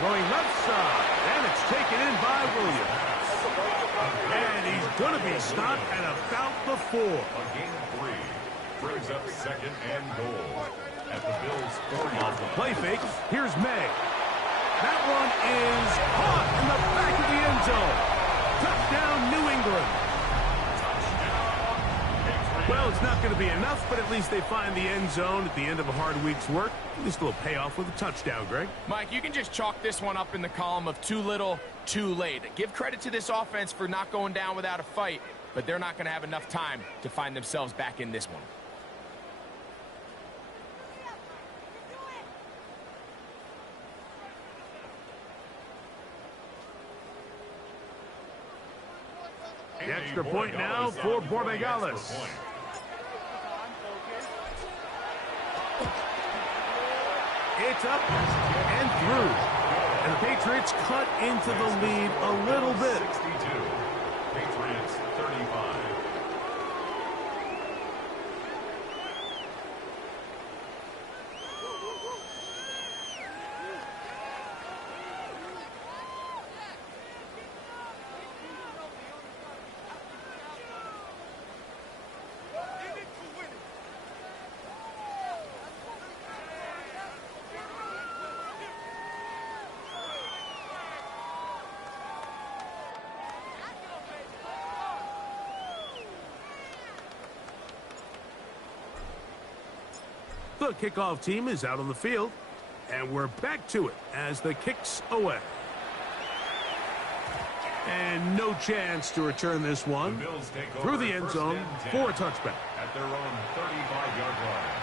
Throwing left side, and it's taken in by Williams. And he's going to be stopped at about the 4. A gain of 3 brings up 2nd and goal at the Bills' 40. Off the play fake, here's May. That one is caught in the back of the end zone. Touchdown, New England. Well, it's not going to be enough, but at least they find the end zone at the end of a hard week's work. At least a little payoff with a touchdown, Greg. Mike, you can just chalk this one up in the column of too little, too late. Give credit to this offense for not going down without a fight, but they're not going to have enough time to find themselves back in this one. The extra point now for Borregales. It's up and through. And the Patriots cut into the lead a little bit. 62. Patriots 35. The kickoff team is out on the field, and we're back to it as the kick's away. And no chance to return this one through the end zone for a touchback. At their own 35-yard line.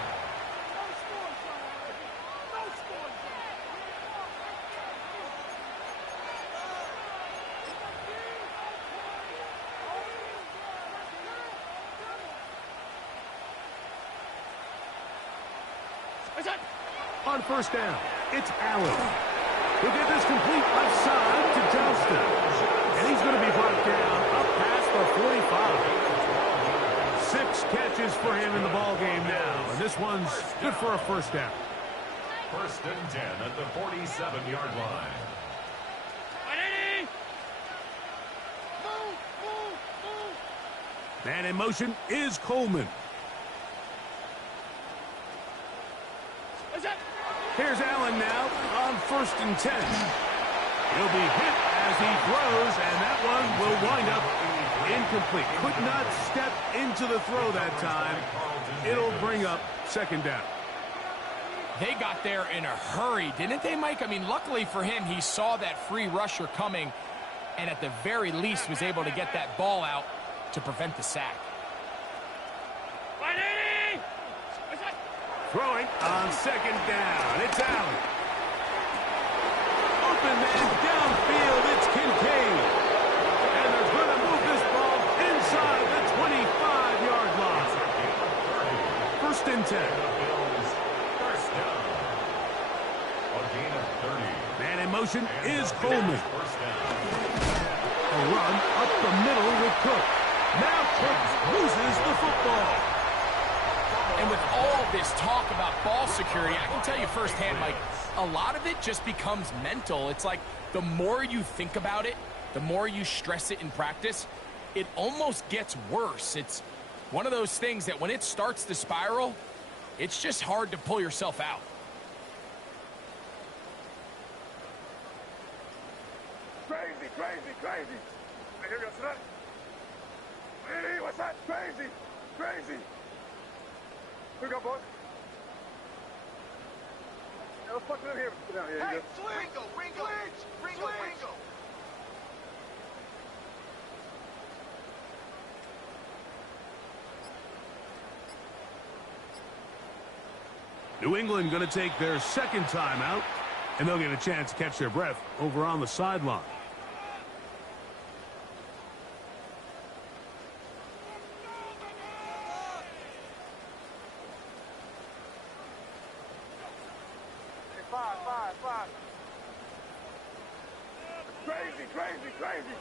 On 1st down, it's Allen. He'll get this complete left side to Johnston. And he's going to be brought down up past the 45. 6 catches for him in the ball game now. And this one's good for a first down. First and 10 at the 47-yard line. Man in motion is Coleman. Here's Allen now on first and 10. He'll be hit as he throws, and that one will wind up incomplete. Could not step into the throw that time. It'll bring up second down. They got there in a hurry, didn't they, Mike? I mean, luckily for him, he saw that free rusher coming, and at the very least was able to get that ball out to prevent the sack. Throwing on second down. It's Allen. Open man downfield. It's Kincaid. And they're going to move this ball inside the 25-yard line. First and 10. First down. A gain of 30. Man in motion is Coleman. First down. A run up the middle with Cook. Now Cook loses the football. And with all this talk about ball security, I can tell you firsthand, Mike, a lot of it just becomes mental. It's like the more you think about it, the more you stress it in practice, it almost gets worse. It's one of those things that when it starts to spiral, it's just hard to pull yourself out. Crazy, crazy, crazy. I hear you, son. Hey, what's that? Crazy, crazy. Here we go, boys. Hey, let's fuck it in here. Sit down. Yeah, hey, you go. Ringo. New England going to take their second timeout, and they'll get a chance to catch their breath over on the sideline. Five. Crazy.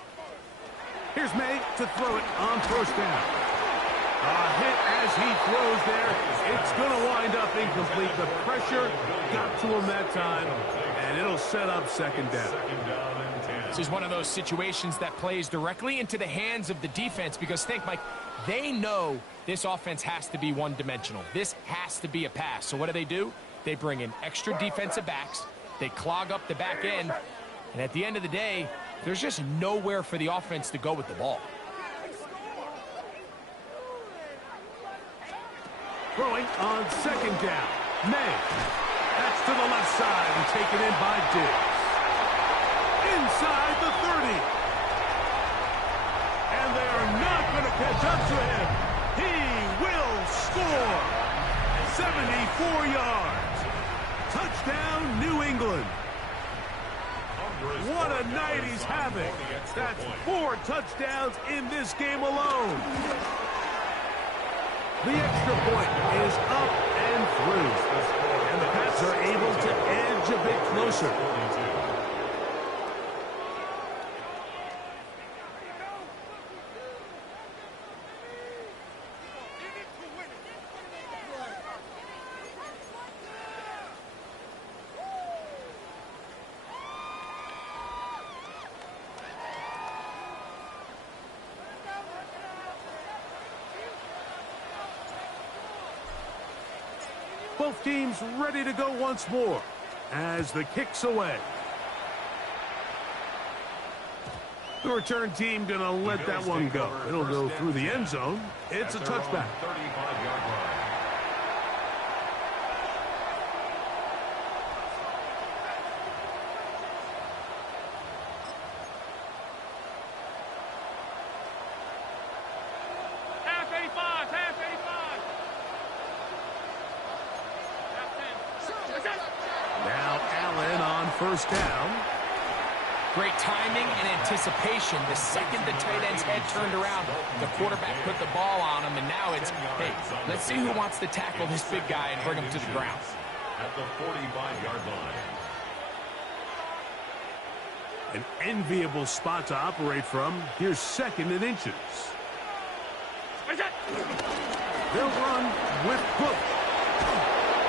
Here's May to throw it on first down. A hit as he throws there. It's going to wind up incomplete. The pressure got to him that time, and it'll set up second down. This is one of those situations that plays directly into the hands of the defense because think, Mike, they know this offense has to be one-dimensional. This has to be a pass. So what do? They bring in extra defensive backs. They clog up the back end. And at the end of the day, there's just nowhere for the offense to go with the ball. Throwing on second down. May. That's to the left side and taken in by Diggs. Inside the 30. And they are not going to catch up to him. He will score. 74 yards. Touchdown, New England. What a night he's having. That's 4 touchdowns in this game alone. The extra point is up and through. And the Pats are able to edge a bit closer. Both teams ready to go once more as the kick's away. The return team going to let that one go. It'll go through the end zone. It's a touchback. 35-yard line. Half 85. Now Allen on first down. Great timing and anticipation. The second the tight end's head turned around, the quarterback put the ball on him, and now it's, hey, let's see who wants to tackle this big guy and bring him to the ground. At the 45-yard line. An enviable spot to operate from. Here's 2nd and inches. They'll run with Cook.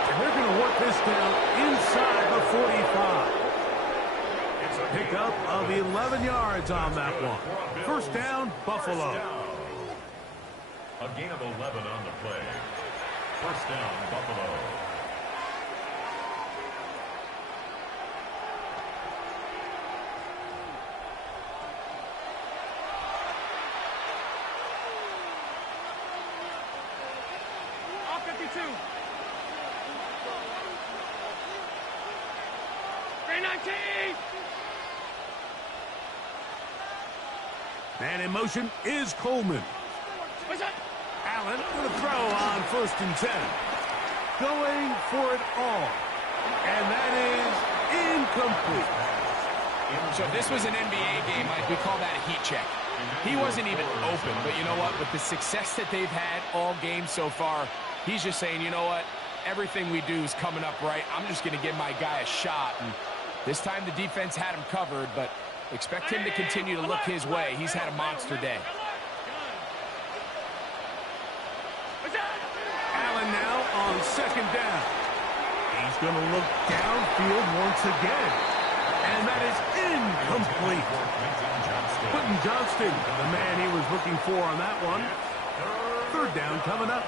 And they're going to work this down inside the 45. It's a pickup of 11 yards on that one. 1st down, Buffalo. A gain of 11 on the play. 1st down, Buffalo. All 52. Green 19. Man in motion is Coleman. What's that? Allen with a throw on 1st and 10. Going for it all. And that is incomplete. So if this was an NBA game, Mike, we call that a heat check. He wasn't even open, but you know what? With the success that they've had all game so far, he's just saying, you know what? Everything we do is coming up right. I'm just going to give my guy a shot. And this time the defense had him covered, but expect him to continue to look his way. He's had a monster day. Allen now on 2nd down. He's going to look downfield once again. And that is incomplete. Quentin Johnston, the man he was looking for on that one. 3rd down coming up.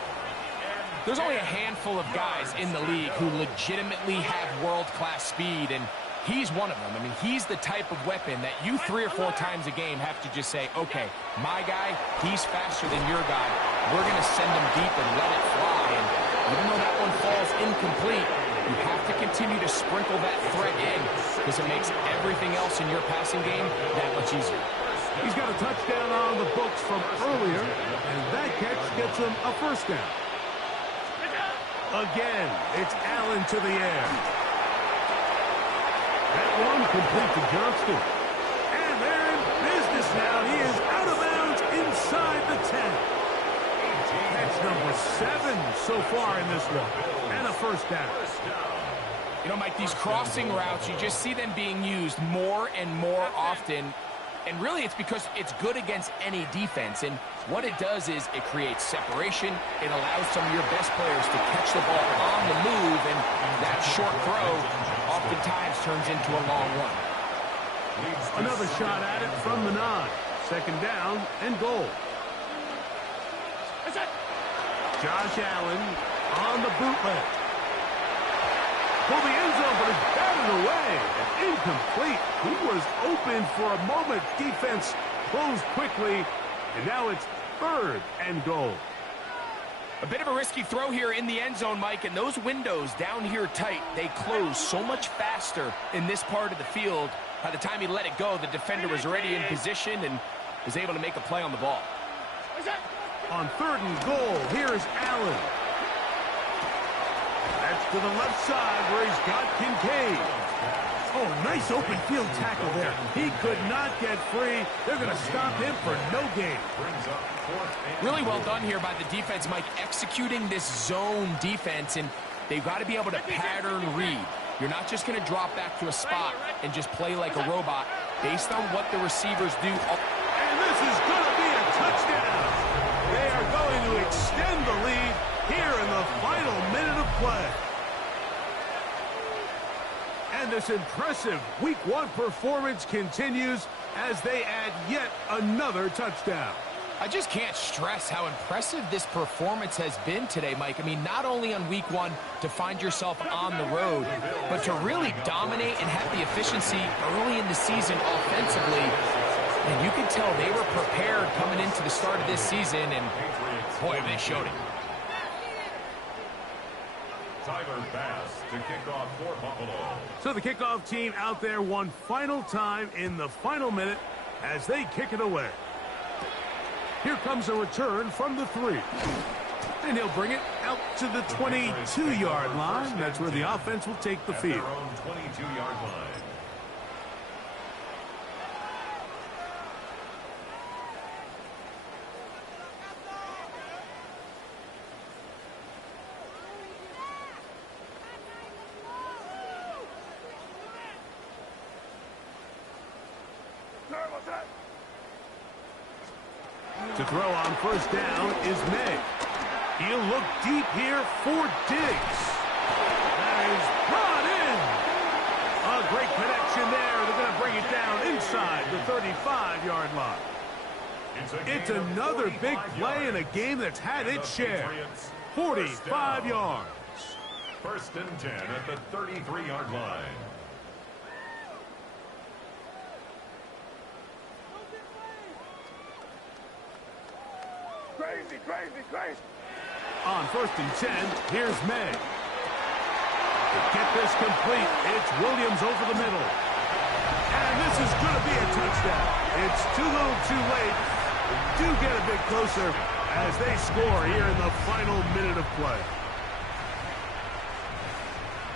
There's only a handful of guys in the league who legitimately have world-class speed, and he's one of them. I mean, he's the type of weapon that you 3 or 4 times a game have to just say, okay, my guy, he's faster than your guy. We're going to send him deep and let it fly. And even though that one falls incomplete, you have to continue to sprinkle that threat in because it makes everything else in your passing game that much easier. He's got a touchdown on the books from earlier, and that catch gets him a 1st down. Again, it's Allen to the air. That one complete to Johnston. And they're in business now. He is out of bounds inside the 10. That's number 7 so far in this one. And a 1st down. You know, Mike, these crossing routes, you just see them being used more and more often. And really, it's because it's good against any defense. And what it does is it creates separation. It allows some of your best players to catch the ball on the move. And that short throw oftentimes turns into a long run. Another shot at it from the 9. 2nd down and goal. Josh Allen on the bootleg. Pull the end zone, but it's batted away. And incomplete. He was open for a moment. Defense closed quickly. And now it's 3rd and goal. A bit of a risky throw here in the end zone, Mike. And those windows down here tight, they close so much faster in this part of the field. By the time he let it go, the defender was already in position and was able to make a play on the ball. On 3rd and goal, here's Allen. That's to the left side where he's got Kincaid. Oh, nice open field tackle there. He could not get free. They're going to stop him for no gain. Really well done here by the defense, Mike, executing this zone defense, and they've got to be able to pattern read. You're not just going to drop back to a spot and just play like a robot based on what the receivers do. And this is going to be a touchdown. They are going to extend the lead here in the final minute of play. And this impressive Week 1 performance continues as they add yet another touchdown. I just can't stress how impressive this performance has been today, Mike. I mean, not only on Week 1 to find yourself on the road, but to really dominate and have the efficiency early in the season offensively. And you can tell they were prepared coming into the start of this season, and boy, they showed it. Tyler Bass to kick off for Buffalo. So the kickoff team out there one final time in the final minute as they kick it away. Here comes a return from the 3. And he'll bring it out to the 22-yard line. That's where the offense will take the field. At their own 22-yard line. To throw on first down is May. He'll look deep here for Diggs. That is brought in. A great connection there. They're going to bring it down inside the 35-yard line. It's another big play in a game that's had its share. 45 yards. First and 10 at the 33-yard line. Crazy, crazy, crazy. On first and 10, here's May. To get this complete, it's Williams over the middle. And this is going to be a touchdown. It's too little too late. They do get a bit closer as they score here in the final minute of play.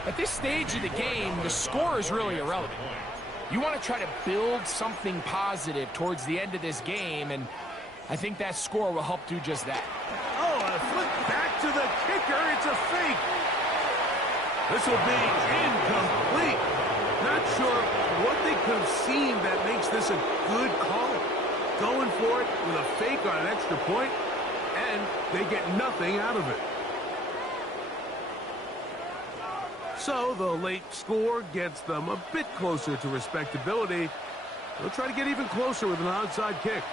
At this stage of the game, the score is really irrelevant. You want to try to build something positive towards the end of this game, and I think that score will help do just that. Oh, a flip back to the kicker. It's a fake. This will be incomplete. Not sure what they could have seen that makes this a good call. Going for it with a fake on an extra point, and they get nothing out of it. So the late score gets them a bit closer to respectability. They'll try to get even closer with an onside kick.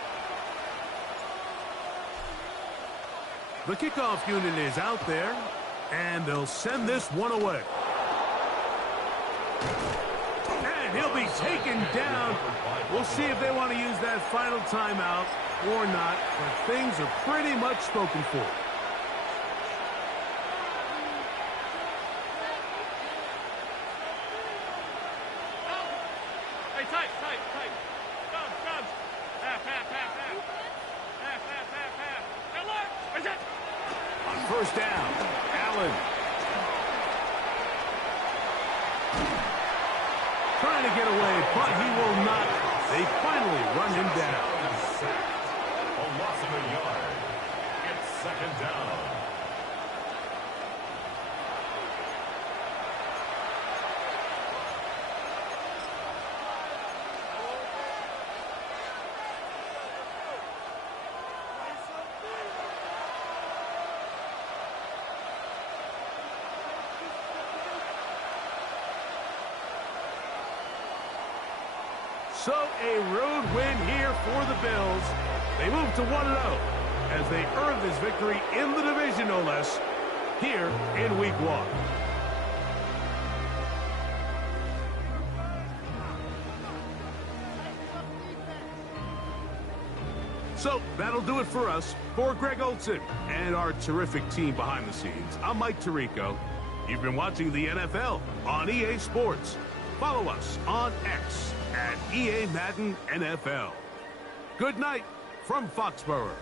The kickoff unit is out there, and they'll send this one away. And he'll be taken down. We'll see if they want to use that final timeout or not, but things are pretty much spoken for. Hey, tight. Dubs. Half. Hey, look. Is it? On first down, Allen. Trying to get away, but he will not. They finally run him down. A loss of a yard. It's second down. So a road win here for the Bills. They move to 1-0 as they earn this victory in the division, no less, here in Week 1. So that'll do it for us. For Greg Olson and our terrific team behind the scenes, I'm Mike Tirico. You've been watching the NFL on EA Sports. Follow us on X at EA Madden NFL. Good night from Foxborough.